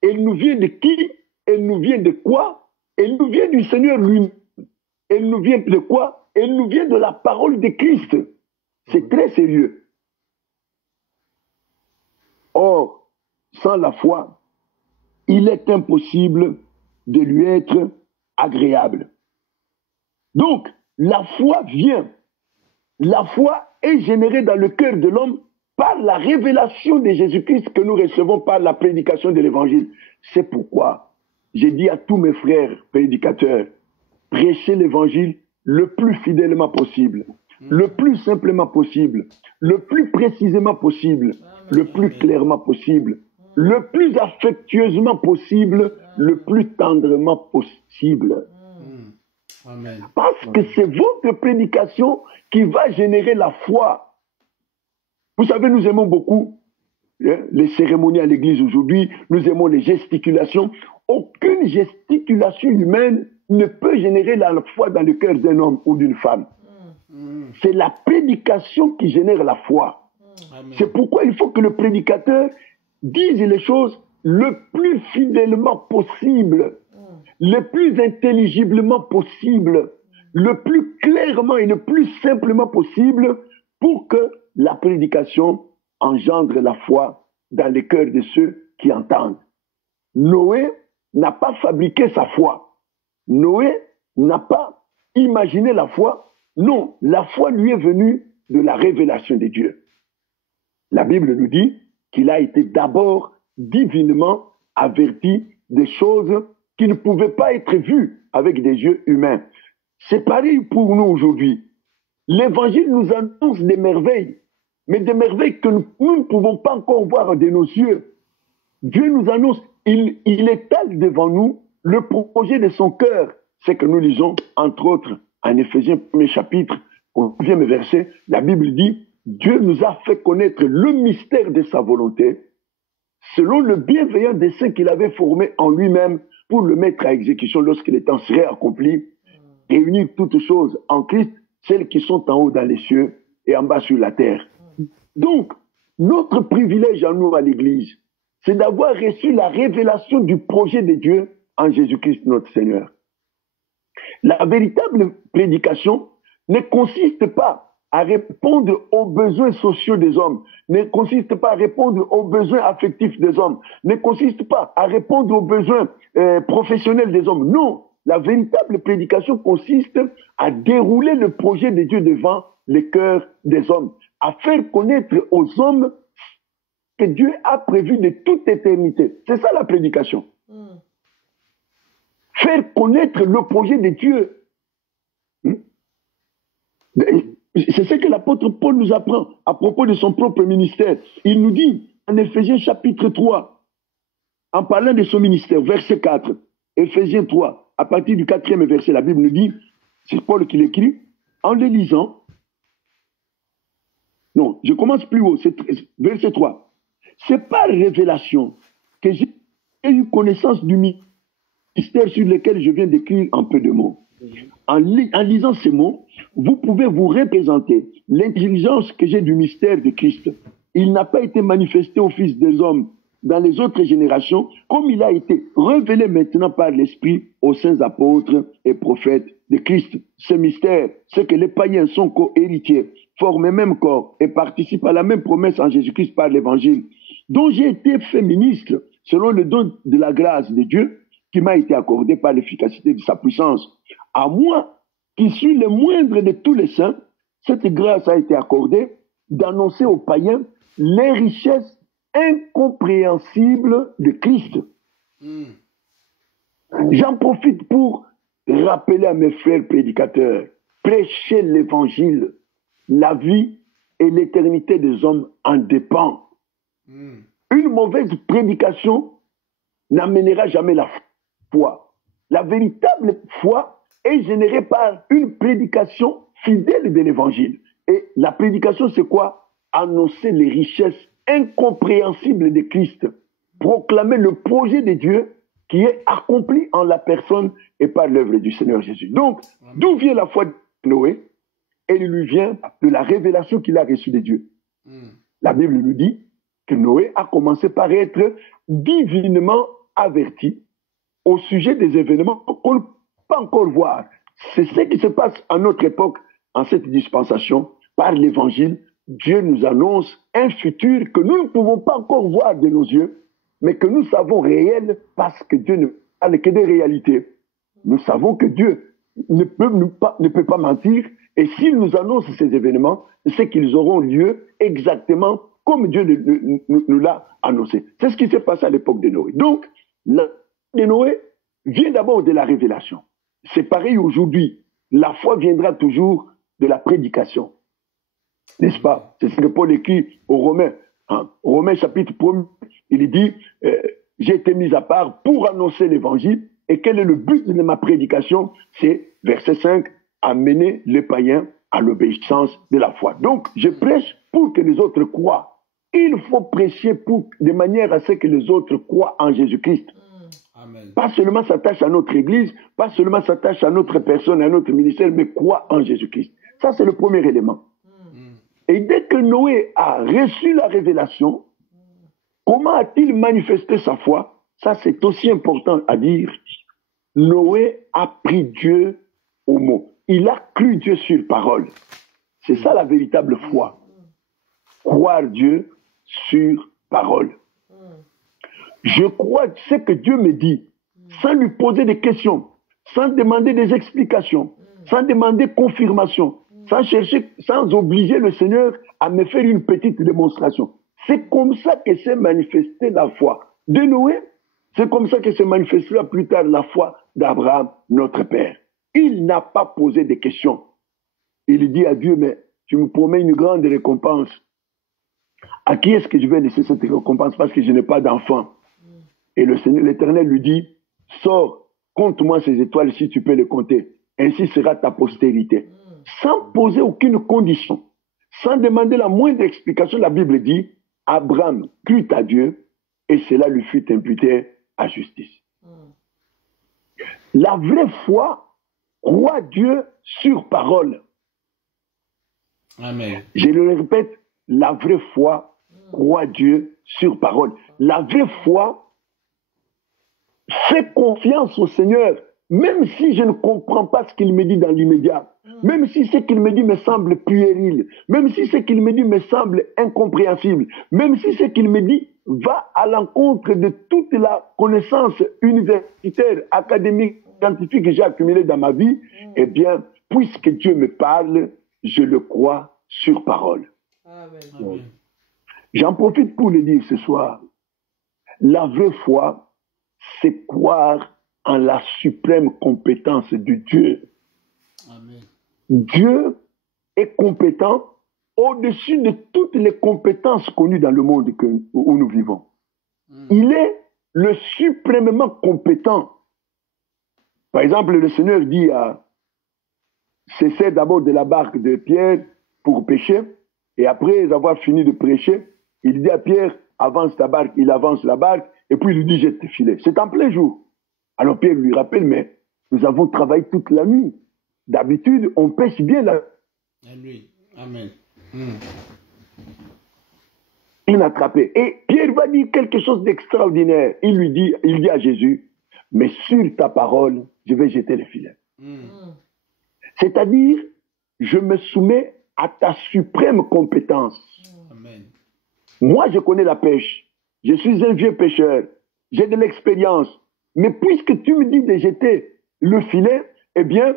Elle nous vient de qui? Elle nous vient de quoi? Elle nous vient du Seigneur lui-même. Elle nous vient de quoi? Elle nous vient de la parole de Christ. C'est très sérieux. Or, sans la foi, il est impossible de lui être agréable. Donc, la foi vient. La foi est générée dans le cœur de l'homme par la révélation de Jésus-Christ que nous recevons par la prédication de l'évangile. C'est pourquoi j'ai dit à tous mes frères prédicateurs, prêchez l'évangile le plus fidèlement possible, le plus simplement possible, le plus précisément possible, le plus clairement possible, le plus affectueusement possible, le plus tendrement possible. Amen. Parce que c'est votre prédication qui va générer la foi. Vous savez, nous aimons beaucoup les cérémonies à l'église aujourd'hui, nous aimons les gesticulations. Aucune gesticulation humaine ne peut générer la foi dans le cœur d'un homme ou d'une femme. C'est la prédication qui génère la foi. C'est pourquoi il faut que le prédicateur dise les choses le plus fidèlement possible, le plus intelligiblement possible, le plus clairement et le plus simplement possible pour que la prédication engendre la foi dans les cœurs de ceux qui entendent. Noé n'a pas fabriqué sa foi. Noé n'a pas imaginé la foi. Non, la foi lui est venue de la révélation de Dieu. La Bible nous dit qu'il a été d'abord divinement averti des choses qui ne pouvaient pas être vues avec des yeux humains. C'est pareil pour nous aujourd'hui. L'Évangile nous annonce des merveilles, mais des merveilles que nous ne pouvons pas encore voir de nos yeux. Dieu nous annonce, il étale devant nous le projet de son cœur. C'est que nous lisons, entre autres, en Éphésiens 1er chapitre, au 9e verset, la Bible dit, Dieu nous a fait connaître le mystère de sa volonté, selon le bienveillant dessein qu'il avait formé en lui-même pour le mettre à exécution lorsque les temps seraient accomplis, réunir toutes choses en Christ, celles qui sont en haut dans les cieux et en bas sur la terre. Donc, notre privilège à nous, à l'Église, c'est d'avoir reçu la révélation du projet de Dieu en Jésus-Christ notre Seigneur. La véritable prédication ne consiste pas à répondre aux besoins sociaux des hommes, ne consiste pas à répondre aux besoins affectifs des hommes, ne consiste pas à répondre aux besoins professionnels des hommes. Non, la véritable prédication consiste à dérouler le projet de Dieu devant les cœurs des hommes, à faire connaître aux hommes que Dieu a prévu de toute éternité. C'est ça la prédication. Faire connaître le projet de Dieu. C'est ce que l'apôtre Paul nous apprend à propos de son propre ministère. Il nous dit, en Éphésiens chapitre 3, en parlant de son ministère, verset 4, Éphésiens 3, à partir du 4e verset, la Bible nous dit, c'est Paul qui l'écrit, en le lisant, non, je commence plus haut, c'est verset 3. C'est par révélation que j'ai eu connaissance du mystère sur lequel je viens d'écrire en peu de mots. En lisant ces mots, vous pouvez vous représenter l'intelligence que j'ai du mystère de Christ. Il n'a pas été manifesté aux fils des hommes dans les autres générations, comme il a été révélé maintenant par l'Esprit aux saints apôtres et prophètes de Christ. Ce mystère, c'est que les païens sont co-héritiers, forment un même corps et participent à la même promesse en Jésus-Christ par l'Évangile, dont j'ai été fait ministre selon le don de la grâce de Dieu qui m'a été accordé par l'efficacité de sa puissance. À moi, qui suis le moindre de tous les saints, cette grâce a été accordée d'annoncer aux païens les richesses incompréhensibles de Christ. J'en profite pour rappeler à mes frères prédicateurs, prêchez l'évangile, la vie et l'éternité des hommes en dépendent. Une mauvaise prédication n'amènera jamais la foi. La véritable foi est générée par une prédication fidèle de l'évangile. Et la prédication, c'est quoi? Annoncer les richesses incompréhensibles de Christ. Proclamer le projet de Dieu qui est accompli en la personne et par l'œuvre du Seigneur Jésus. Donc, d'où vient la foi de Noé? Elle lui vient de la révélation qu'il a reçue de Dieu. La Bible nous dit que Noé a commencé par être divinement averti au sujet des événements qu'on ne peut pas encore voir. C'est ce qui se passe à notre époque, en cette dispensation. Par l'Évangile, Dieu nous annonce un futur que nous ne pouvons pas encore voir de nos yeux, mais que nous savons réel parce que Dieu ne parle que des réalités. Nous savons que Dieu ne peut pas mentir, et s'il nous annonce ces événements, c'est qu'ils auront lieu exactement comme Dieu nous l'a annoncé. C'est ce qui s'est passé à l'époque de Noé. Donc, la de Noé vient d'abord de la révélation. C'est pareil aujourd'hui. La foi viendra toujours de la prédication. N'est-ce pas? C'est ce que Paul écrit aux Romains. Hein? Romains chapitre 1, il dit j'ai été mis à part pour annoncer l'évangile. Et quel est le but de ma prédication? C'est, verset 5, amener les païens à l'obéissance de la foi. Donc, je prêche pour que les autres croient. Il faut prêcher de manière à ce que les autres croient en Jésus-Christ. Amen. Pas seulement s'attache à notre église, pas seulement s'attache à notre personne, à notre ministère, mais croit en Jésus-Christ. Ça, c'est le premier élément. Et dès que Noé a reçu la révélation, comment a-t-il manifesté sa foi? Ça, c'est aussi important à dire. Noé a pris Dieu au mot. Il a cru Dieu sur parole. C'est ça la véritable foi. Croire Dieu sur parole. Je crois ce que Dieu me dit, sans lui poser des questions, sans demander des explications, sans demander confirmation, sans chercher, sans obliger le Seigneur à me faire une petite démonstration. C'est comme ça que s'est manifestée la foi de Noé. C'est comme ça que se manifestera plus tard la foi d'Abraham, notre père. Il n'a pas posé de questions. Il dit à Dieu, mais tu me promets une grande récompense. À qui est-ce que je vais laisser cette récompense parce que je n'ai pas d'enfant? Et le Seigneur, l'Éternel lui dit, sors, compte-moi ces étoiles si tu peux les compter. Ainsi sera ta postérité. Sans poser aucune condition, sans demander la moindre explication, la Bible dit, Abraham crut à Dieu et cela lui fut imputé à justice. La vraie foi croit Dieu sur parole. Amen. Je le répète, la vraie foi croit Dieu sur parole. La vraie foi fait confiance au Seigneur, même si je ne comprends pas ce qu'il me dit dans l'immédiat, même si ce qu'il me dit me semble puéril, même si ce qu'il me dit me semble incompréhensible, même si ce qu'il me dit va à l'encontre de toute la connaissance universitaire, académique, scientifique que j'ai accumulée dans ma vie, eh bien, puisque Dieu me parle, je le crois sur parole. Amen. J'en profite pour le dire ce soir. La vraie foi, c'est croire en la suprême compétence de Dieu. Amen. Dieu est compétent au-dessus de toutes les compétences connues dans le monde où nous vivons. Il est le suprêmement compétent. Par exemple, le Seigneur dit à cesser d'abord de la barque de Pierre pour pêcher, et après avoir fini de prêcher, il dit à Pierre, avance ta barque, il avance la barque, et puis il lui dit, jette tes filets. C'est en plein jour. Alors Pierre lui rappelle, mais nous avons travaillé toute la nuit. D'habitude, on pêche bien la nuit. Amen. Il l'a attrapé. Et Pierre va dire quelque chose d'extraordinaire. Il dit à Jésus, mais sur ta parole, je vais jeter les filets. C'est-à-dire, je me soumets à ta suprême compétence. Amen. Moi, je connais la pêche. Je suis un vieux pêcheur. J'ai de l'expérience. Mais puisque tu me dis de jeter le filet, eh bien,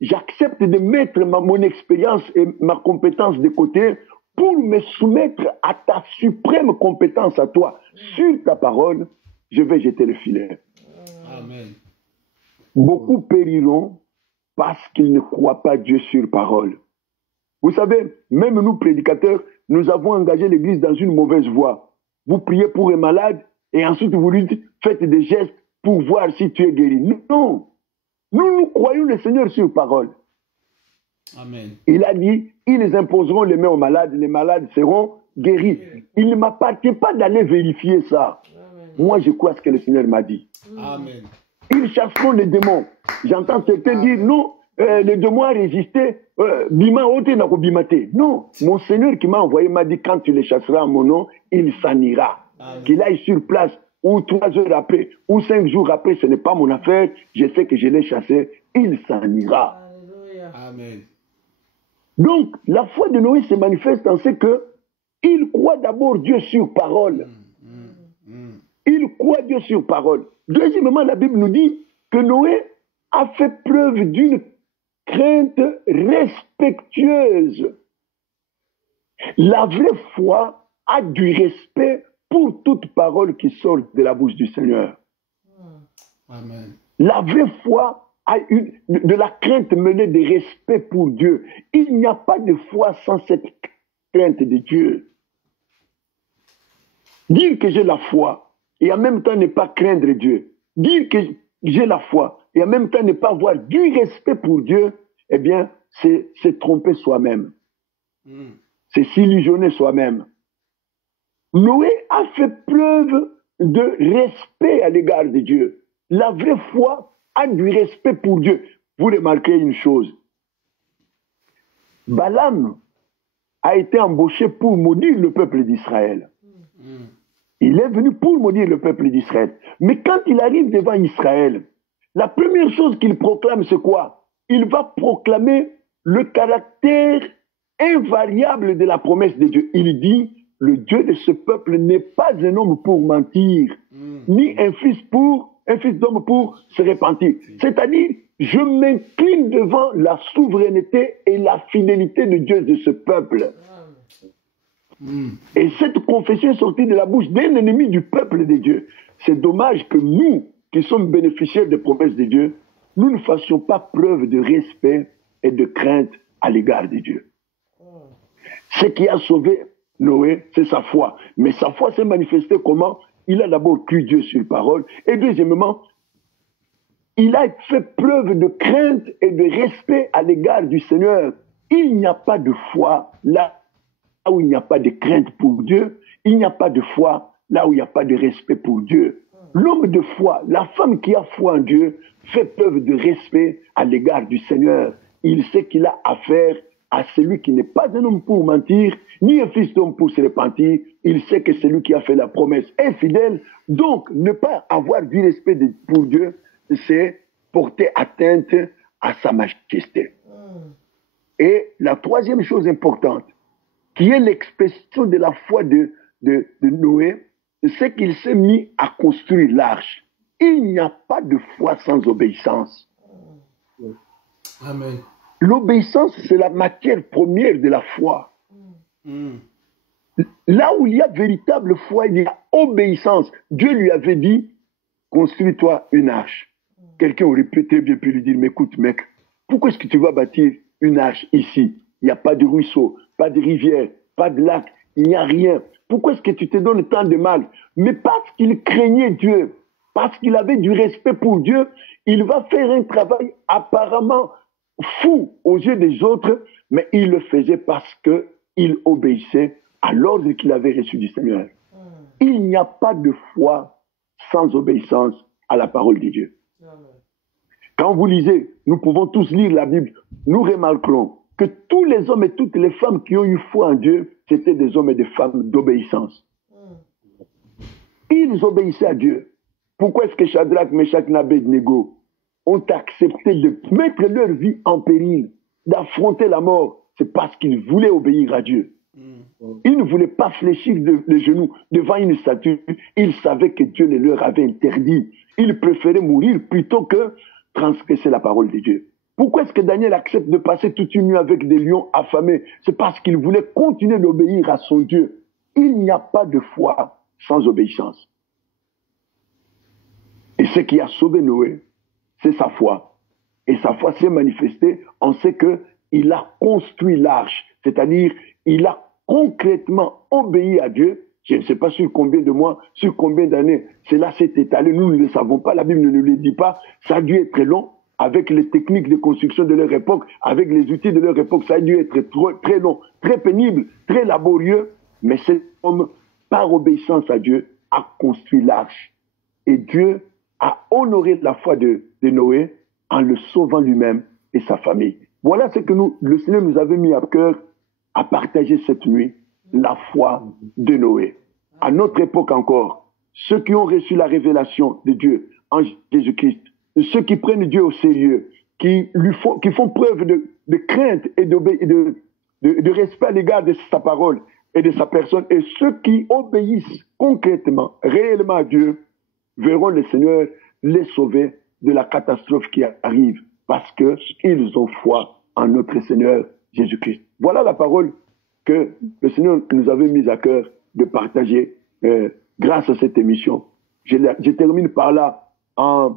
j'accepte de mettre mon expérience et ma compétence de côté pour me soumettre à ta suprême compétence à toi. Sur ta parole, je vais jeter le filet. Amen. Beaucoup périront parce qu'ils ne croient pas Dieu sur parole. Vous savez, même nous, prédicateurs, nous avons engagé l'Église dans une mauvaise voie. Vous priez pour un malade et ensuite vous lui dites, faites des gestes pour voir si tu es guéri. Non. Nous croyons le Seigneur sur parole. Amen. Il a dit, ils imposeront les mains aux malades, les malades seront guéris. Il ne m'appartient pas d'aller vérifier ça. Amen. Moi, je crois ce que le Seigneur m'a dit. Amen. Ils chasseront les démons. J'entends certains dire, non, les démons ont résisté. Non, mon Seigneur qui m'a envoyé m'a dit, quand tu les chasseras en mon nom, il s'en ira. Qu'il aille sur place, ou 3 heures après, ou 5 jours après, ce n'est pas mon affaire, je sais que je l'ai chassé, il s'en ira. Amen. Donc, la foi de Noé se manifeste en ce que il croit d'abord Dieu sur parole. Il croit Dieu sur parole. Deuxièmement, la Bible nous dit que Noé a fait preuve d'une crainte respectueuse. La vraie foi a du respect pour toute parole qui sort de la bouche du Seigneur. Amen. La vraie foi a de la crainte menée de respect pour Dieu. Il n'y a pas de foi sans cette crainte de Dieu. Dire que j'ai la foi et en même temps ne pas craindre Dieu. Dire que j'ai la foi et en même temps ne pas avoir du respect pour Dieu, eh bien, c'est tromper soi-même. C'est s'illusionner soi-même. Noé a fait preuve de respect à l'égard de Dieu. La vraie foi a du respect pour Dieu. Vous remarquez une chose. Balaam a été embauché pour maudire le peuple d'Israël. Il est venu pour maudire le peuple d'Israël. Mais quand il arrive devant Israël, la première chose qu'il proclame, c'est quoi? Il va proclamer le caractère invariable de la promesse de Dieu. Il dit, le Dieu de ce peuple n'est pas un homme pour mentir, ni un fils d'homme pour se repentir. C'est-à-dire, je m'incline devant la souveraineté et la fidélité de Dieu de ce peuple. Et cette confession est sortie de la bouche d'un ennemi du peuple de Dieu. C'est dommage que nous, qui sommes bénéficiaires des promesses de Dieu, nous ne fassions pas preuve de respect et de crainte à l'égard de Dieu. Ce qui a sauvé Noé, c'est sa foi. Mais sa foi s'est manifestée comment? Il a d'abord cru Dieu sur parole. Et deuxièmement, il a fait preuve de crainte et de respect à l'égard du Seigneur. Il n'y a pas de foi là où il n'y a pas de crainte pour Dieu. Il n'y a pas de foi là où il n'y a pas de respect pour Dieu. L'homme de foi, la femme qui a foi en Dieu, fait preuve de respect à l'égard du Seigneur. Il sait qu'il a affaire à celui qui n'est pas un homme pour mentir, ni un fils d'homme pour se repentir. Il sait que celui qui a fait la promesse est fidèle. Donc, ne pas avoir du respect pour Dieu, c'est porter atteinte à sa majesté. Et la troisième chose importante, qui est l'expression de la foi de Noé, c'est qu'il s'est mis à construire l'arche. Il n'y a pas de foi sans obéissance. Amen. L'obéissance, c'est la matière première de la foi. Là où il y a véritable foi, il y a obéissance. Dieu lui avait dit, construis-toi une arche. Quelqu'un aurait pu très bien pu lui dire, mais écoute mec, pourquoi est-ce que tu vas bâtir une arche ici? Il n'y a pas de ruisseau, pas de rivière, pas de lac, il n'y a rien. Pourquoi est-ce que tu te donnes tant de mal? Mais parce qu'il craignait Dieu, parce qu'il avait du respect pour Dieu, il va faire un travail apparemment fou aux yeux des autres, mais il le faisait parce qu'il obéissait à l'ordre qu'il avait reçu du Seigneur. Il n'y a pas de foi sans obéissance à la parole de Dieu. Quand vous lisez, nous pouvons tous lire la Bible, nous remarquerons que tous les hommes et toutes les femmes qui ont eu foi en Dieu, c'était des hommes et des femmes d'obéissance. Ils obéissaient à Dieu. Pourquoi est-ce que Shadrach, Meshach et Abednego ont accepté de mettre leur vie en péril, d'affronter la mort? C'est parce qu'ils voulaient obéir à Dieu. Ils ne voulaient pas fléchir les genoux devant une statue. Ils savaient que Dieu les leur avait interdit. Ils préféraient mourir plutôt que transgresser la parole de Dieu. Pourquoi est-ce que Daniel accepte de passer toute une nuit avec des lions affamés? C'est parce qu'il voulait continuer d'obéir à son Dieu. Il n'y a pas de foi sans obéissance. Et ce qui a sauvé Noé, c'est sa foi. Et sa foi s'est manifestée. On sait qu'il a construit l'arche. C'est-à-dire, il a concrètement obéi à Dieu. Je ne sais pas sur combien de mois, sur combien d'années cela s'est étalé. Nous ne le savons pas. La Bible ne nous le dit pas. Ça a dû être long. Avec les techniques de construction de leur époque, avec les outils de leur époque, ça a dû être très long, très pénible, très laborieux. Mais cet homme, par obéissance à Dieu, a construit l'arche. Et Dieu a honoré la foi de Noé en le sauvant lui-même et sa famille. Voilà ce que le Seigneur nous avait mis à cœur à partager cette nuit, la foi de Noé. À notre époque encore, ceux qui ont reçu la révélation de Dieu en Jésus-Christ, ceux qui prennent Dieu au sérieux, qui font preuve de crainte et de respect à l'égard de sa parole et de sa personne, et ceux qui obéissent concrètement, réellement à Dieu, verront le Seigneur les sauver de la catastrophe qui arrive, parce qu'ils ont foi en notre Seigneur Jésus-Christ. Voilà la parole que le Seigneur nous avait mise à cœur de partager grâce à cette émission. Je termine par là en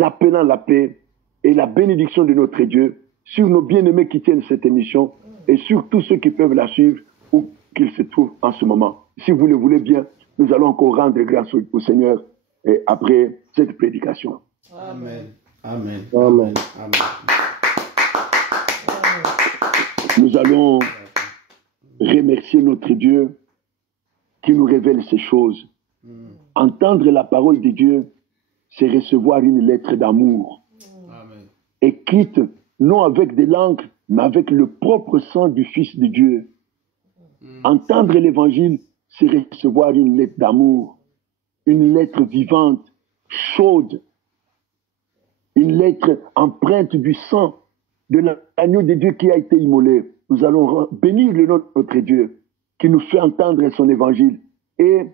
appelant la paix et la bénédiction de notre Dieu sur nos bien-aimés qui tiennent cette émission et sur tous ceux qui peuvent la suivre ou qu'ils se trouvent en ce moment. Si vous le voulez bien, nous allons encore rendre grâce au Seigneur et après cette prédication. Amen. Amen. Amen. Amen. Nous allons remercier notre Dieu qui nous révèle ces choses. Entendre la parole de Dieu, c'est recevoir une lettre d'amour, écrite non avec des langues, mais avec le propre sang du Fils de Dieu. Entendre l'évangile, c'est recevoir une lettre d'amour, une lettre vivante, chaude, une lettre empreinte du sang de l'agneau de Dieu qui a été immolé. Nous allons bénir le nom de notre Dieu qui nous fait entendre son évangile. Et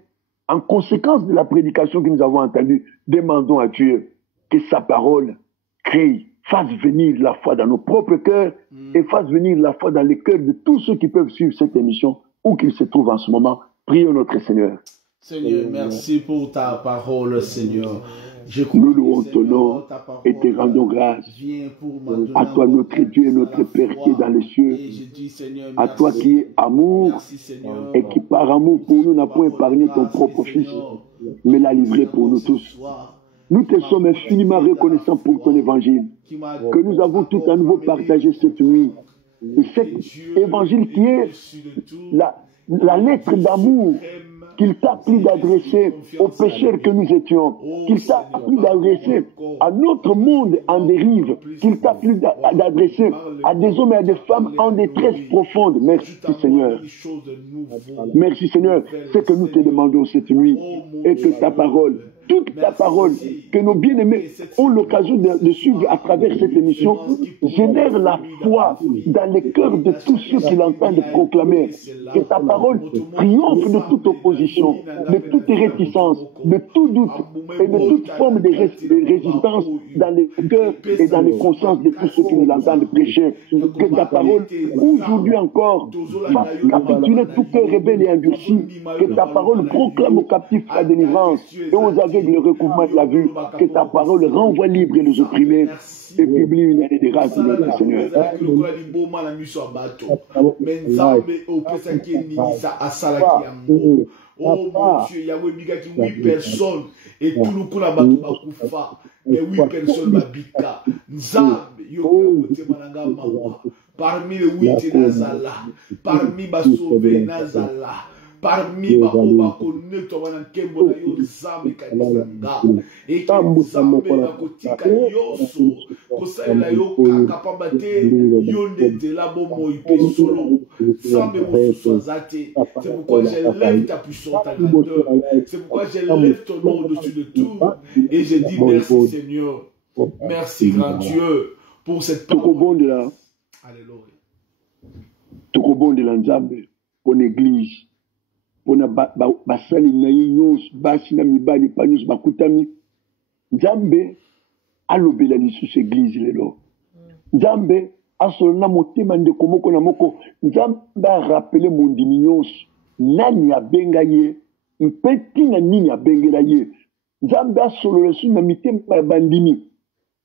en conséquence de la prédication que nous avons entendue, demandons à Dieu que sa parole crée, fasse venir la foi dans nos propres cœurs et fasse venir la foi dans les cœurs de tous ceux qui peuvent suivre cette émission où qu'ils se trouvent en ce moment. Prions notre Seigneur. Seigneur, merci pour ta parole, Seigneur. Nous louons ton nom et te rendons grâce. À toi, notre Dieu et notre Père qui est dans les cieux. À toi qui es amour et qui par amour pour nous n'a point épargné ton propre Fils, mais l'a livré pour nous tous. Nous te sommes infiniment reconnaissants pour ton évangile que nous avons tout à nouveau partagé cette nuit. Et cet évangile qui est la lettre d'amour qu'il t'a plu d'adresser aux pécheurs que nous étions, qu'il t'a plu d'adresser à notre monde en dérive, qu'il t'a plu d'adresser à des hommes et à des femmes en détresse profonde. Merci Seigneur. Merci Seigneur. C'est que nous te demandons cette nuit et que ta parole, toute ta parole, que nos bien-aimés ont l'occasion de suivre à travers cette émission, génère la foi dans les cœurs de tous ceux qui l'entendent proclamer. Que ta parole triomphe de toute opposition, de toute réticence, de tout doute et de toute forme de résistance dans les cœurs et dans les consciences de tous ceux qui nous l'entendent prêcher. Que ta parole, aujourd'hui encore, fasse capituler tout cœur rebelle et endurci. Que ta parole proclame aux captifs la délivrance et aux aveugles le recouvrement de la vue. Que ta parole renvoie libre les opprimés et publie une année de grâce de notre Seigneur. Oh mon Dieu, Yahweh Bigaki, 8 personnes et tout le coup là bas mais 8 personnes babika. Nzambe, yo temananga mawa. Parmi les 8 nazala, parmi ba sauvé nazala. Parmi bakoba connecte wana kembo na yo Nzambe kanisanga. Et Nzambe na kotika yoso. Kosaela yo kapamba te yonde de la bomo ipe solo. Nzambe mosuzazate. C'est pourquoi j'élève ta puissante grandeur. C'est pourquoi j'élève ton nom au-dessus de tout. Et je dis merci Seigneur. Merci grand Dieu pour cette parole. Alléluia. Tout au bon de l'Anzambe pour l'église. Pona basali na yinyo basi na mibali panyos bakutami Nzambe alobela lisusu église lelo Nzambe asolona motema ndeko moko na moko Nzambe rappele mondimi nyonso nani abenga ye mpeti na nini abengela ye Nzambe asolola su na mitema ya bandimi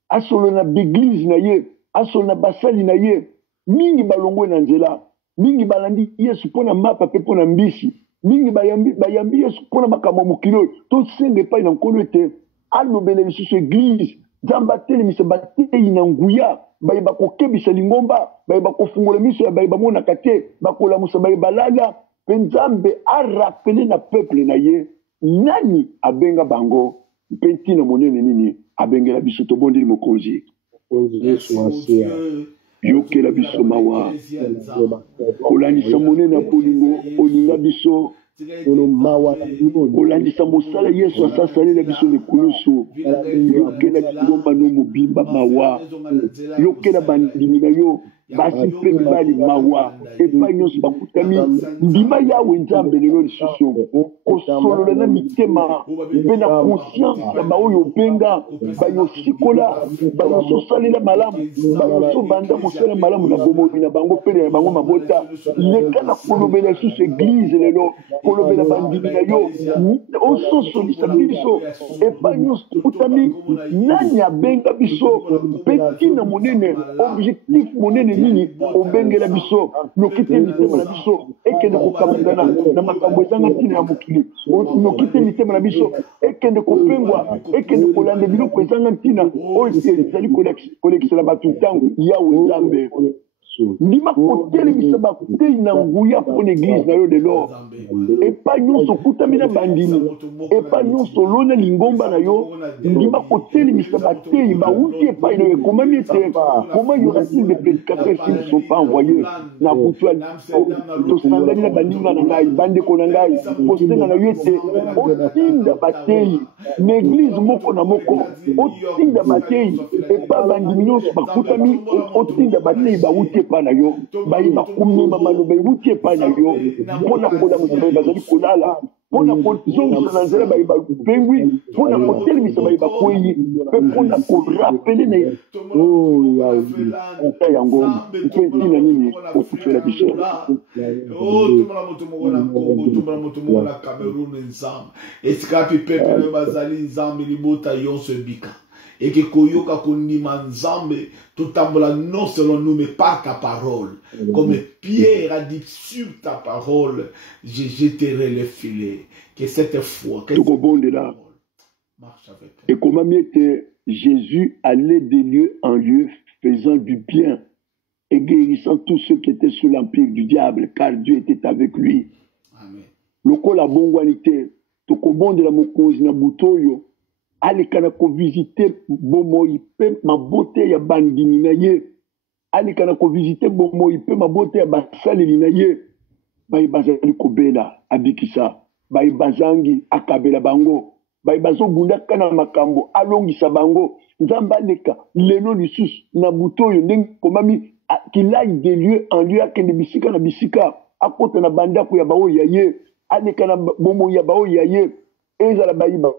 asolola na l'église na ye asolola basali na ye mingi balongwe na nzela mingi balandi Yesu pona mapa pe pona mbisi mingi bayambi Yesu pona makambo mokilo to sende pa ina nkolo ete alobele lisusu église Nzambe atelemisa batei na nguya bayeba kokebisa lingomba bayeba kofungola miso ya bayeba monaka te bakolamusa bayeba lala mpe Nzambe arapele na peuple na ye nani abenga bango mpe ntina monene nini abengela biso tobondeli mokonzi yokela biso mawa olandisa monene ya bolingo olinga biso olandisa mosala Yesu asasalela biso lekulusu yokela lingomba no mobimba mawa yokela bandimi na yo basepembali mawa epai nyonso bakutami ndima yawe nzambe lelo lisusu kosolola na mitema mpe na conscience ya baoyo obenga bayosikola bayososalela malamu bayosobanda mosala malamu na bomoi na bango pene na bango mabota leka na kolobela lisusu eglize lelo kolobela bandimi na yo ososolisa biso epai nyonso tokutami nani abenga biso mpe ntina monene objectif monene nini obengela biso noki te mitema na biso ekende kokabungana na makambo ezanga ntina ya mokili noki te mitema na biso ekende kopengwa ekende kolanda biloko ezanga ntina oyo ezali kolekisela bato ntango yawe nzambe ndima kotelemisa bakutei na nguya mpona eglize na yo lelo epai nyonso kutami na bandimi epai nyonso lona lingomba na yo ndima kotelemisa batei bauti epai na yo ekomami ete comment y aura-t-il des prédicateurs s'ils ne sont pas envoyés na butu tosangani na baninga na ngai bandeko na ngai kosenga na yo ete otinda batei na eglize moko na moko otinda batei epai bandimi nyonso bakutami otinda batei bauti epai na yo bayeba kumema maloba ewuti epai na yo mpona kolamusa baye bazali kolala mpona kozongisa na nzela baye bapengwi mpona kotelemisa baye bakwei mpe mpona korapele na ata yango mpe ntina nini okufela biso tombala moto moko na Congo tombala moto moko na Cameroun nzambe esikapi pepe bazali nzambe libota yonso ebika et que koyoka konima nzambe totambola non selon nous mais par ta parole comme Pierre a dit sur ta parole je jetterai les filets que cette foi que marche avec et comment mieux Jésus allait de lieu en lieu faisant du bien et guérissant tous ceux qui étaient sous l'empire du diable car Dieu était avec lui. Amen. Lokola bongwanite tokobondela mokonzi na butoyo alikana ko visiter bomoi pe mabote ya bandimi na ye alikana ko visiter bomoi pe mabote ya basaleli na ye bayi bazali kobela abikisa bayi bazangi akabela bango bayi bazobunda kana makambo alongisa bango nzamba leka lelo lisusu na butoyo ndenge komami qu'il aille de lieu en lieu akende bisika na bisika akota na bandako ya bao ya ye alikana bomoi ya bao ya ye ezala bayiba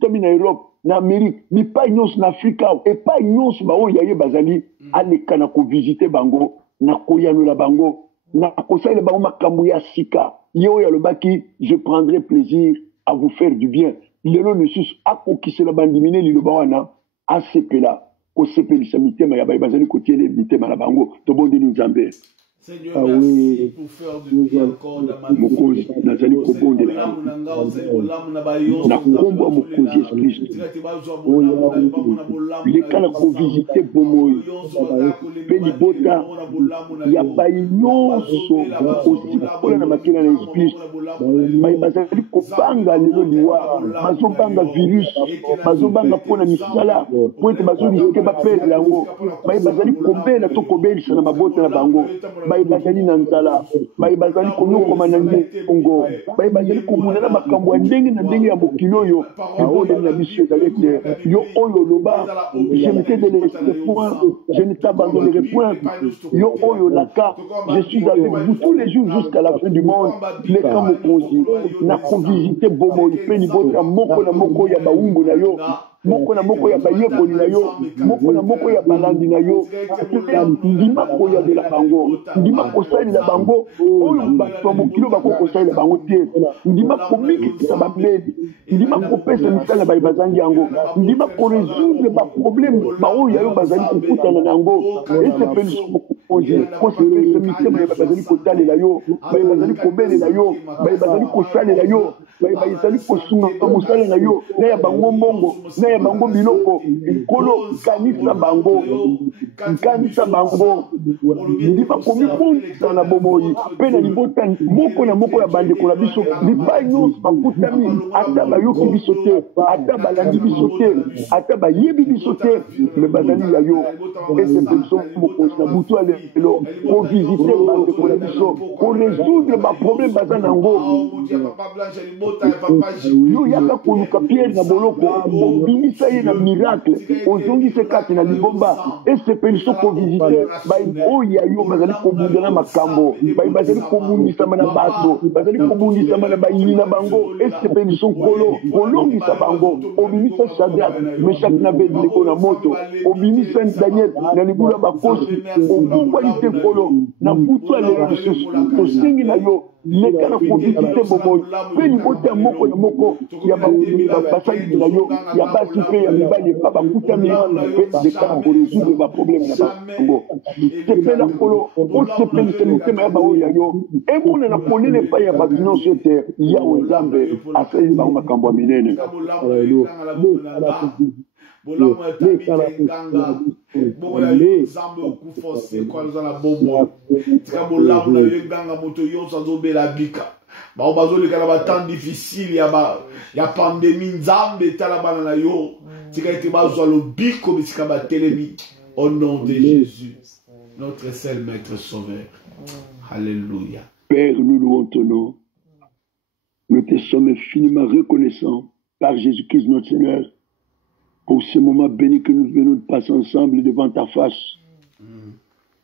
tomi na Europe, na Amérique, ni pas nyonso na Afrika, et pas nyonso ba o yaye bazali, aleka na ko visiter bango, na ko yanola bango, na ko saile bango makambo ya sika. Yo ya lobaki, je prendrai plaisir à vous faire du bien. Lelo lisusu akokisela bandimine liloba wana, asepela, ko sepelisa mitema ya bazali ko tiele mitema na bango, to bondeli nzambe. Seigneur, merci pour faire du bien encore dans ma vie. Na kombo mokonzi Yesu Kristo lekala kovisite bomoi mpe libota ya bayi nyonso osikola na makila na Yesu Kristo bayi bazali kobanga lelo liwa bazobanga virus bazobanga mpona misala po ete bazoriske baperdre yango bayi bazali kobela to kobelisa na mabota na bango bayi bazali na nzala bayi bazali konokoma na ngongo bayi bazali komonela makambo ya ndenge na ndenge ya mokili oyo libondeli na biso ezali ete yo oyo loba je ne te délaisserai point je ne t'abandonnerai point yo oyo laka je suis avec vous tous les jours jusqu'à la fin du monde leka mokonzi na kovisite bomoi mpe libota moko na moko ya bawumbu na yo moko na moko ya bayekoli na yo moko na moko ya balandi na yo ndima koyabela bango ndima kosalela bango oyo bato ya mokili bakokosalela bango te ndima komikisa babeli ndima kopesa misala bayi bazangi yango ndima koresoudre baproblème baoyo yayo bazali kokutana na yango esepelisa mokonzi kosepelisa mitema ya bazali kotalela yo bayi bazali kobelela yo bayi bazali kosalela yo bayi bazali kosunga mosala na yo na ya bango mbongo na ya bango biloko nkolo kanisa bango ndima komibondisa na bomoi mpe na libota moko na moko ya bandeko na biso bipai nyonso bakutami ata bayoki biso te ata balandi biso te ata bayebi biso te me bazali ya yo esepeliso mokonzi na butu ya lelo kovisite bandeko na biso koresoudre baproblème baza nango yo yaka koluka Pierre na boloko obimisa ye na miracle ozongisa kati na libomba esepeliso kovisite bai oya yo bazali kobundana makambo bai bazali kobundisama na bato bazali kobundisama na bayini na bango esepeliso nkolo kolongisa bango obimisa Shadrach Meshach na Abednego na moto obimisa Daniel na libula bakosi obungwalite nkolo na butu alelo lisusu tosengi na yo leka na kovisite bomoi mpe libota moko na moko ya basali na yo ya basi mpe ya mibali epa bakutami mpe leka na koresoudre baproblème na bango sepela nkolo osepelisa mitema ya baoyo ya yo emona na polele epai ya bato nyonso ete yawe nzambe asaleli bango makambo ya minene temps difficile ya pandémie nzambe tala bana na yo tika ete bazwa lobiko bisika batelemi au nom de Jésus notre seul maître sauveur. Alléluia. Père, nous louons ton nom. Nous te sommes infiniment reconnaissants par Jésus-Christ notre Seigneur pour ce moment béni que nous venons de passer ensemble devant ta face.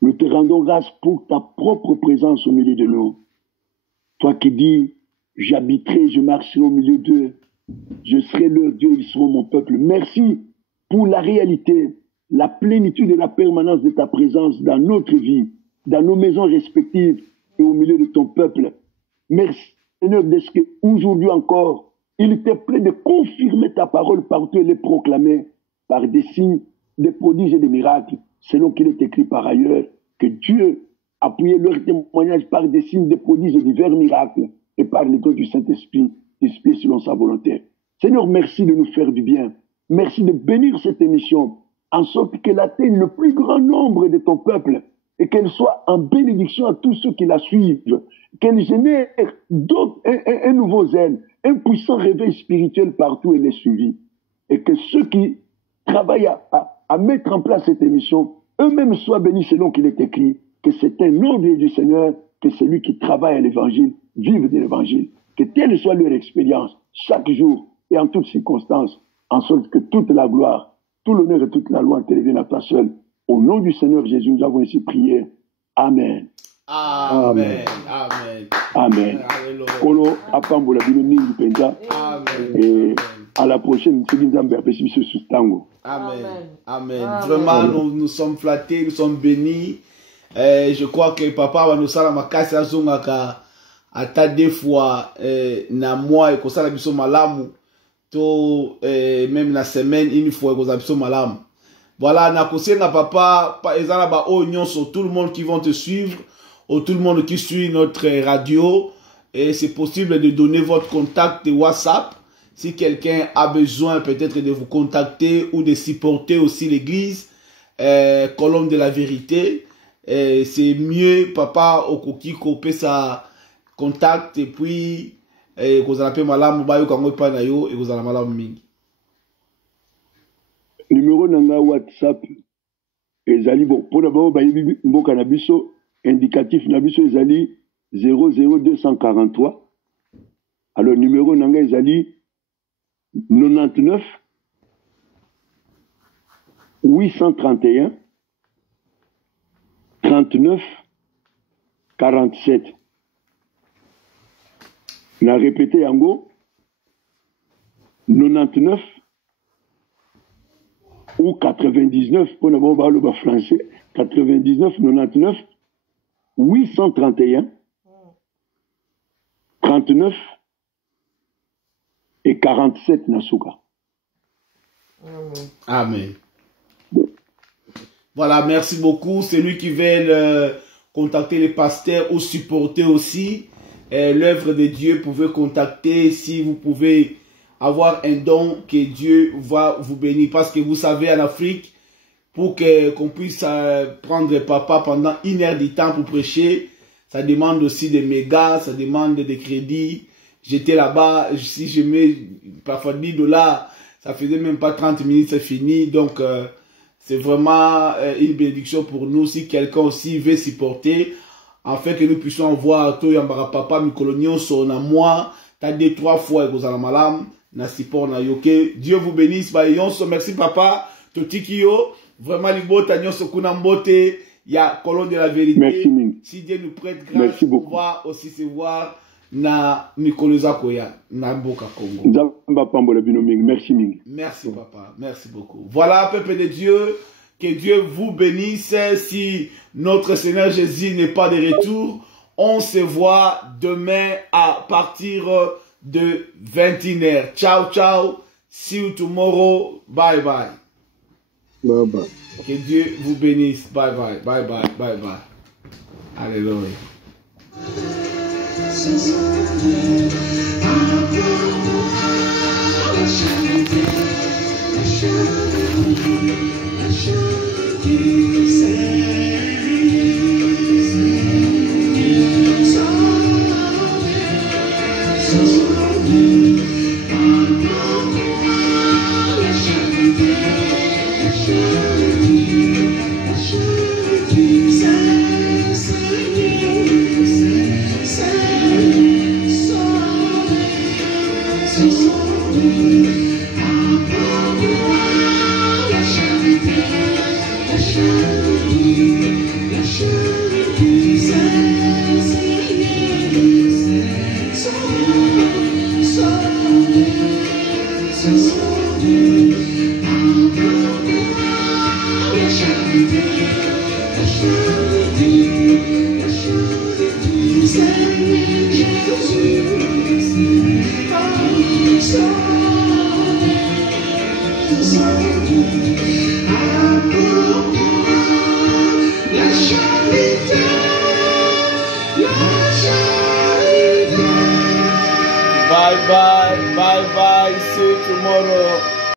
Nous te rendons grâce pour ta propre présence au milieu de nous. Toi qui dis, j'habiterai, je marcherai au milieu d'eux, je serai leur Dieu, ils seront mon peuple. Merci pour la réalité, la plénitude et la permanence de ta présence dans notre vie, dans nos maisons respectives et au milieu de ton peuple. Merci Seigneur, de ce qu'aujourd'hui encore, il te plaît de confirmer ta parole partout et les proclamer par des signes, des prodiges et des miracles, selon qu'il est écrit par ailleurs, que Dieu appuyait leur témoignage par des signes, des prodiges et divers miracles, et par les dons du Saint-Esprit, Esprit selon sa volonté. Seigneur, merci de nous faire du bien. Merci de bénir cette émission, en sorte qu'elle atteigne le plus grand nombre de ton peuple, et qu'elle soit en bénédiction à tous ceux qui la suivent, qu'elle génère un nouveau zèle, un puissant réveil spirituel partout et les suivis, et que ceux qui travaillent à mettre en place cette émission, eux-mêmes soient bénis selon qu'il est écrit, que c'est un ordre du Seigneur, que celui qui travaille à l'évangile vive de l'évangile, que telle soit leur expérience chaque jour et en toutes circonstances, en sorte que toute la gloire, tout l'honneur et toute la loi te reviennent à toi seul. Au nom du Seigneur Jésus, nous avons ainsi prié. Amen. Amen. Amen. Amen. Kolo apambola bino mingi penza. Et à la prochaine, Amen. Amen. Vraiment, nous sommes flattés, nous sommes bénis. Je crois que papa va nous faire ma casse à Zongaka à ta deux fois na mois et qu'on s'en biso malamu to même la semaine une fois qu'on biso malamu. Voilà, na kosenga papa ezala ba oignon sur tout le monde qui vont te suivre ou tout le monde qui suit notre radio, et c'est possible de donner votre contact de WhatsApp si quelqu'un a besoin peut-être de vous contacter ou de supporter aussi l'église Colombe de la Vérité. C'est mieux papa okoki kopé sa contact et puis vous allez malamu bayo kango pa na yo et vous allez malamu mingi. Numéro nanga WhatsApp ezali bon pour d'abord bayibi mboka na biso indicatif na biso ezali 00243. Alors numéro nanga ezali 99 831 39 47. Na répété yango 99 ou 99 pour n'avoir pas le français 99 99 831 39 et 47 Nasuka. Amen. Voilà, merci beaucoup. C'est lui qui veut contacter les pasteurs ou supporter aussi l'œuvre de Dieu. Vous pouvez contacter si vous pouvez avoir un don que Dieu va vous bénir. Parce que vous savez, en Afrique, pour qu'on puisse prendre papa pendant 1 heure de temps pour prêcher, ça demande aussi des mégas, ça demande des crédits. J'étais là-bas, si je mets parfois $10, ça faisait même pas 30 minutes, c'est fini. Donc, c'est vraiment une bénédiction pour nous. Si quelqu'un aussi veut supporter, afin que nous puissions voir tout Yambara Papa, Mikolonio, Sona, moi, t'as dit 3 fois et vous allez malam, na support na yoke. Dieu vous bénisse, ba yonso, merci papa, totikio, vraiment libo, ta nyonso kuna mbote, ya colonne de la vérité. Merci, Ming. Si Dieu nous prête grâce, on va aussi se voir na Mikoloza Koya, na Mboka Congo. Merci, Ming. Merci papa, merci beaucoup. Voilà, peuple de Dieu, que Dieu vous bénisse. Si notre Seigneur Jésus n'est pas de retour, on se voit demain à partir de 21h. Ciao, ciao. See you tomorrow. Bye, bye. Bye, bye. Que Dieu vous bénisse. Bye, bye, bye, bye, bye, bye. Alléluia. Bye bye, bye bye, see you tomorrow.